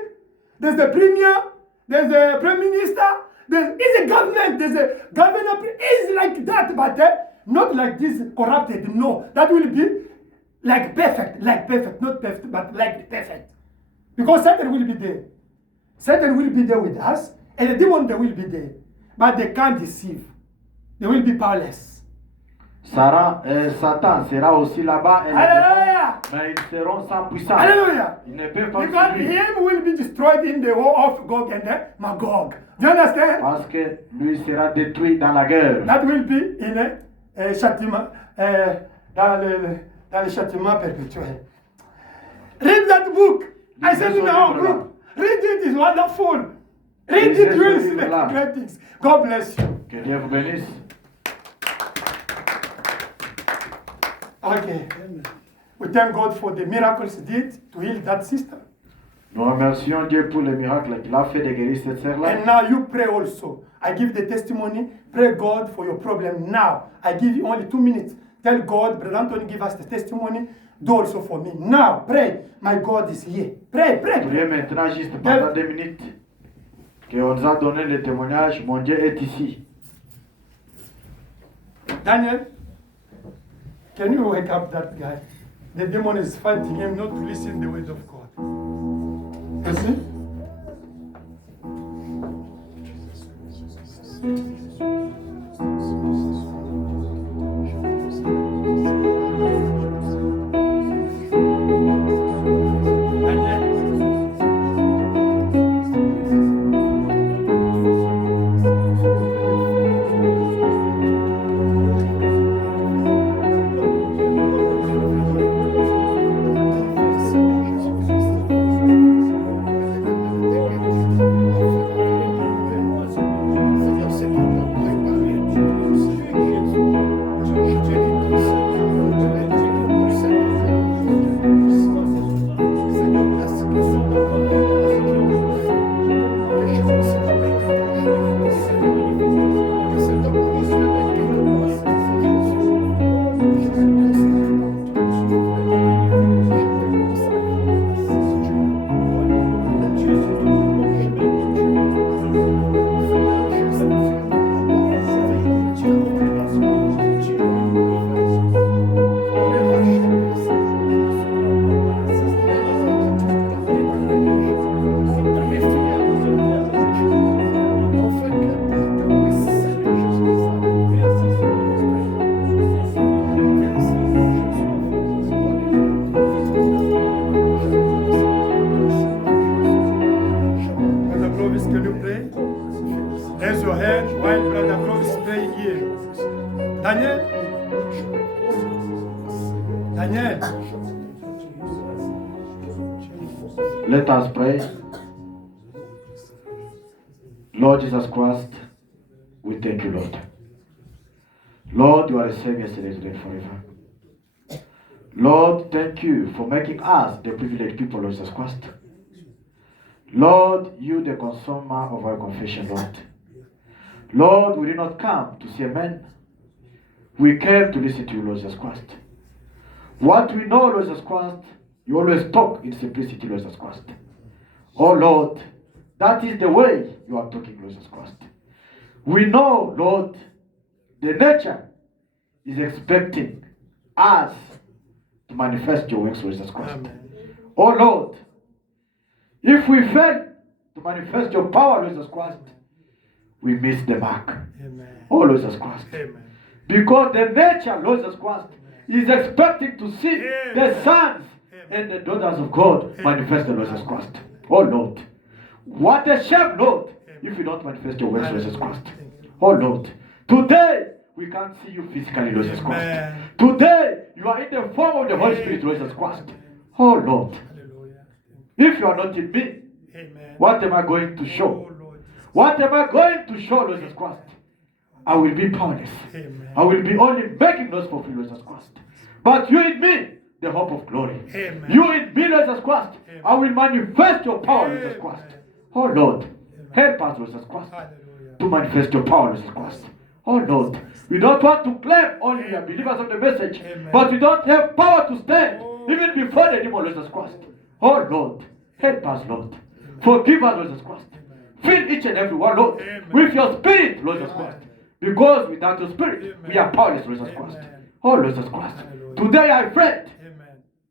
there's the premier, there's a prime minister, it's a government, there's a governor. It's like that, but not like this corrupted. No, that will be like perfect, not perfect, but like perfect. Because Satan will be there. Satan will be there with us, and the demon they will be there. But they can't deceive. They will be powerless. Satan sera aussi là-bas. Hallelujah! Mais ils seront sans puissance. Hallelujah! Ils ne peuvent pas Because suivre. him will be destroyed in the war of Gog and Magog. Do you understand? Parce que lui sera détruit dans la guerre. That will be in a châtiment, dans le châtiment perpétuel. Read that book. I said in our group. Read it, it's wonderful. Read it, you will see the great things. God bless you. Que Dieu vous bénisse. Okay. We thank God for the miracles he did to heal that sister. Nous remercions Dieu pour les miracles qu'il a fait de guérir cette sœur-là. And now you pray also. I give the testimony. Pray God for your problem now. I give you only 2 minutes. Tell God, Brother Anthony, give us the testimony. Do also for me. Now, pray. My God is here. Pray. Priez maintenant juste pendant 2 minutes. Qu'on nous a donné le témoignage. Mon Dieu est ici. Daniel, can you wake up that guy? The demon is fighting him not to listen the word of God. You see? C'est bon. Daniel. Let us pray. Lord Jesus Christ, we thank you, Lord. Lord, you are the same yesterday, today, and forever. Lord, thank you for making us the privileged people of Jesus Christ. Lord, you the consumer of our confession, Lord. Lord, we did not come to see a man. We came to listen to you, Lord Jesus Christ. What we know, Lord Jesus Christ, you always talk in simplicity, Lord Jesus Christ. Oh Lord, that is the way you are talking, Lord Jesus Christ. We know, Lord, the nature is expecting us to manifest your works, Lord Jesus Christ. Amen. Oh Lord, if we fail to manifest your power, Lord Jesus Christ, we miss the mark. Amen. Oh Lord Jesus Christ. Amen. Because the nature, Lord Jesus Christ, is expecting to see the sons and the daughters of God manifest the Lord Jesus Christ. Oh Lord, what a shame, Lord, if you don't manifest your works, Lord Jesus Christ. Oh Lord, today we can't see you physically, Lord Jesus Christ. Today you are in the form of the Holy Spirit, Lord Jesus Christ. Oh Lord, if you are not in me, what am I going to show? What am I going to show, Lord Jesus Christ? I will be powerless. Amen. I will be only making those for free, Lord Jesus Christ. But you in me, the hope of glory. Amen. You in me, Lord Jesus Christ. Amen. I will manifest your power, Lord Jesus Christ. Oh Lord, amen. Help us, Lord Jesus Christ, to manifest your power, Lord Jesus Christ. Oh Lord, we don't want to claim only we are believers of the message, amen. But we don't have power to stand even before the demon, Lord Jesus Christ. Oh Lord, help us, Lord. Amen. Forgive us, Lord Jesus Christ. Fill each and every one, Lord, amen. With your spirit, Lord Jesus Christ. Because without your spirit, amen. We are powerless, Lord Jesus Christ. Oh, Lord Jesus Christ. Today I afraid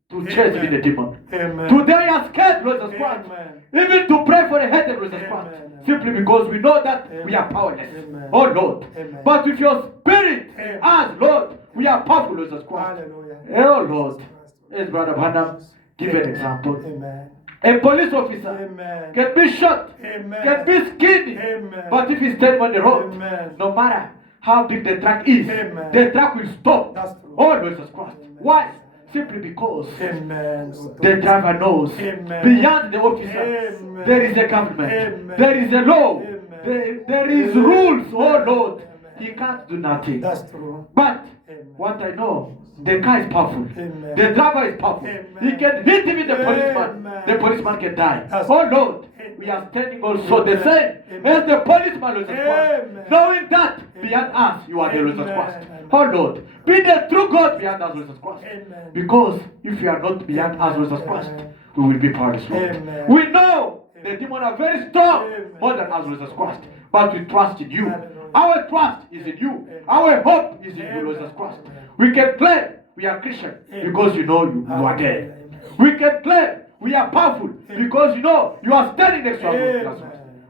to chase with the demon. Amen. Today I am scared, Lord Jesus Christ. Even to pray for the head of Lord Jesus Christ. Simply because we know that amen. We are powerless. Amen. Oh, Lord. Amen. But with your spirit, as Lord, we are powerful, Lord Jesus Christ. Hallelujah. Oh, Lord. Yes, Brother Branham, give an example. Amen. A police officer amen. Can be shot, amen. Can be skinned, amen. But if he's standing on the road, amen. No matter how big the truck is, amen. The truck will stop. Oh, Lord Jesus Christ. Amen. Why? Simply because amen. The driver knows amen. Beyond the officer, amen. There is a government, amen. There is a law, there is rules. Oh Lord, amen. He can't do nothing. That's true. But amen. What I know, the car is powerful. Amen. The driver is powerful. Amen. He can hit even the policeman. Amen. The policeman can die. That's oh Lord, amen. We are standing also amen. The same amen. As the policeman, Lord Jesus Christ. Knowing that amen. Beyond us, you are the Lord Jesus Christ. Oh Lord, be the true God beyond us, Lord Jesus Christ. Amen. Because if you are not beyond us, Lord Jesus Christ, we will be powerless, Lord. Amen. We know the demons are very strong, amen. More than us, Lord Jesus Christ. But we trust in you. Amen. Our trust is in you. Amen. Our hope is in you, Lord Jesus Christ. Amen. We can claim we are Christian because you know you are there. Amen. We can claim we are powerful because you know you are standing next to us.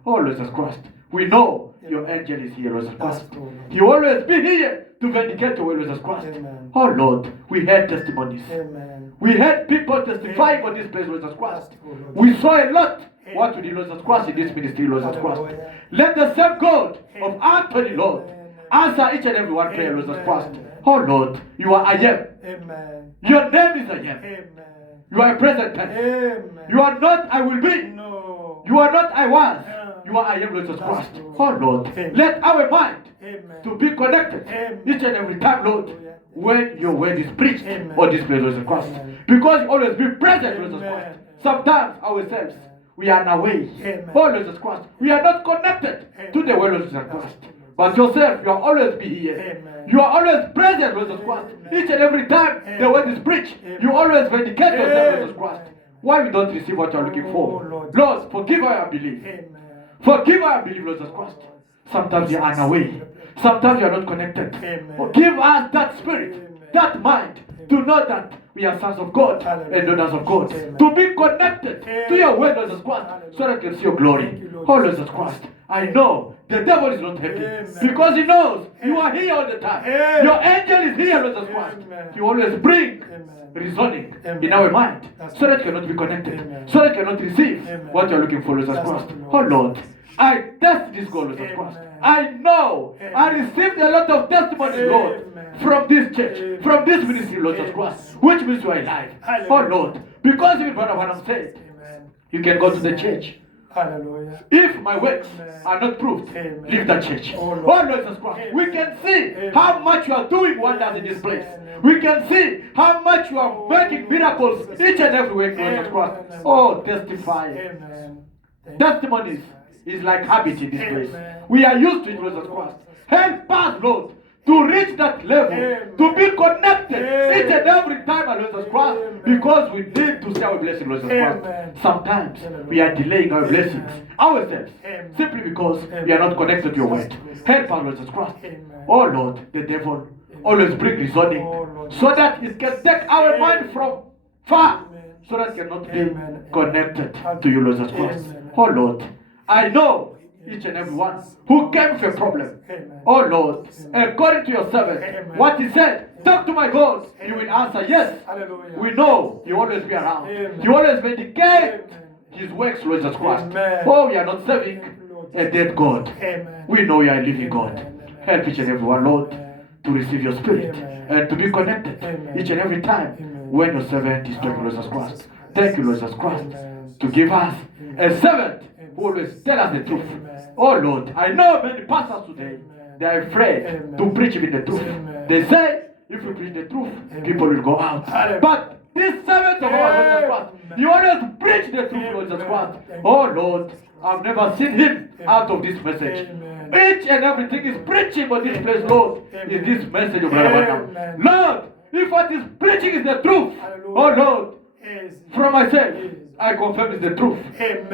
Oh, Lord Jesus Christ. We know your angel is here, Lord Jesus Christ. He always been here to vindicate your way, Lord Jesus Christ. Amen. Oh Lord, we had testimonies. Amen. We had people testifying on this place, Lord Jesus Christ. We saw a lot what we did, Lord Jesus Christ, in this ministry, Lord Jesus Christ. Let the same God of Anthony, Lord, answer each and every one prayer, Lord Jesus Christ. Oh Lord, you are I am. Amen. Your name is I am. Amen. You are a present tense. Amen. You are not I will be. No. You are not I was. You are I am, Lord Jesus Christ. Oh Lord, amen. Let our mind amen. To be connected amen. Each and every time, Lord, when your word is preached amen. Or displayed, Lord Jesus Christ. Amen. Because you always be present, Lord Jesus Christ. Sometimes ourselves, we are away. Amen. Oh Lord Jesus Christ, we are not connected amen. To the word of Jesus Christ. But yourself, you are always be here. Amen. You are always present, Lord Jesus Christ. Each and every time amen. The word is preached, amen. You always vindicate yourself, Lord Jesus Christ. Why we don't receive what you are looking for? Lord, forgive our unbelief. Amen. Forgive our unbelief, Lord Jesus Christ. Sometimes you are unaware. Sometimes you are not connected. Amen. Give us that spirit, amen. That mind, amen. To know that we are sons of God and daughters of God. Amen. To be connected amen. To your word, Lord Jesus Christ, so that I can see your glory. You, oh, Lord Jesus Christ, I know the devil is not happy amen. Because he knows amen. You are here all the time. Amen. Your angel is here, Lord Jesus Christ. He always brings reasoning amen. In our mind. That's so that you cannot be connected. Amen. So that you cannot receive amen. What you are looking for, Lord Jesus Christ. Oh Lord, I test this God, Lord Jesus Christ. I know I received a lot of testimonies, Lord, from this church, from this ministry, Lord Jesus Christ, which means you are alive. Oh Lord, because even what I'm saying, you can go to the church. Hallelujah. If my works are not proved, leave the church. Oh Lord Jesus Christ, we can see how much you are doing wonders in this place. We can see how much you are making miracles each and every week, Lord Jesus Christ. Oh, testify. Testimonies is like habit in this place. We are used to it, Lord Jesus Christ. Help us, Lord, to reach that level, to be connected each and every time, Lord Jesus Christ, because we need to see our blessing, Lord Jesus Christ. Sometimes we are delaying our blessings ourselves simply because we are not connected to your word. Help us, Lord Jesus Christ. Oh Lord, the devil always bring reasoning so that it can take our mind from far, so that it cannot be connected to you, Lord Jesus Christ. Oh Lord, I know each and every one who came with a problem. Oh Lord, according to your servant, what he said, talk to my God, you will answer yes. We know you always be around. You always vindicate his works, Lord Jesus Christ. Oh, we are not serving a dead God. We know you are a living God. Help each and every one, Lord, to receive your spirit and to be connected each and every time when your servant is talking, Lord Jesus Christ. Thank you, Lord Jesus Christ, to give us a servant who always tell us the truth. Oh Lord, I know many pastors today, they are afraid to preach even the truth. They say, if we preach the truth, people will go out. But this servant of our Lord Jesus Christ, you always preach the truth, Lord Jesus Christ. Oh Lord, I've never seen him out of this message. Each and everything is preaching on this place, Lord, is this message of Brother Branham. Lord, if what is preaching is the truth, oh Lord, from myself, I confirm it's the truth.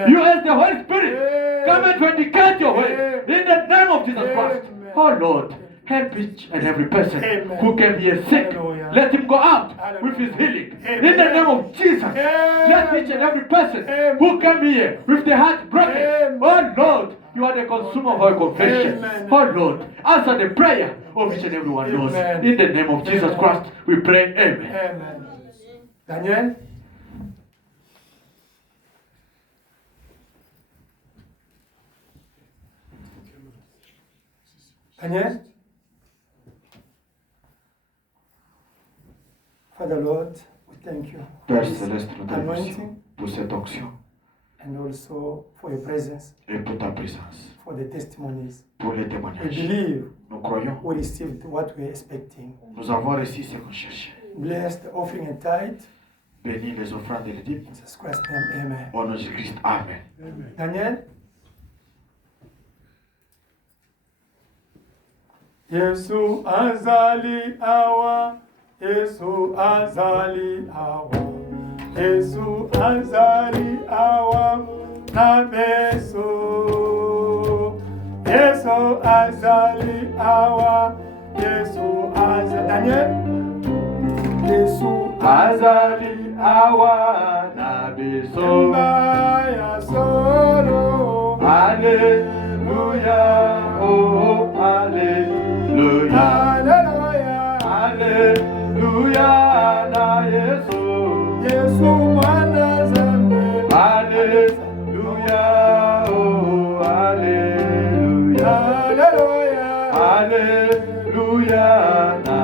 You as the Holy Spirit, come and vindicate your way in the name of Jesus Christ. Oh Lord, help each and every person who can be sick. Let him go out with his healing. In the name of Jesus, let each and every person who came here with the heart broken. Oh Lord, you are the consumer of our confession. Oh Lord, answer the prayer of each and every one, Lord. In the name of Jesus Christ, we pray. Amen. Daniel? Daniel? Father Lord, we thank you for Père this Céleste, nous te remercions anointing pour cette onction and also for your presence, et pour ta présence, for the testimonies. pour les We témoignages. believe Nous croyons, we received what we were expecting. nous avons reçu ce qu'on cherchait. Bless the offering and tithe. Bénis les offrandes et les dîmes. In Jesus Christ's name, amen. Au nom de Jésus-Christ, Amen. Daniel? Yesu azali awa, Yesu azali awa, Yesu azali awa, na beso. Yesu azali awa, Yesu azali. Daniel? Yesu Azali awa na biso. Mbaya solo. Alléluia, oh Alléluia. Hallelujah. Alléluia na Yesu. Yesu mwana zambe. Alléluia, oh Alléluia. Hallelujah. Alléluia na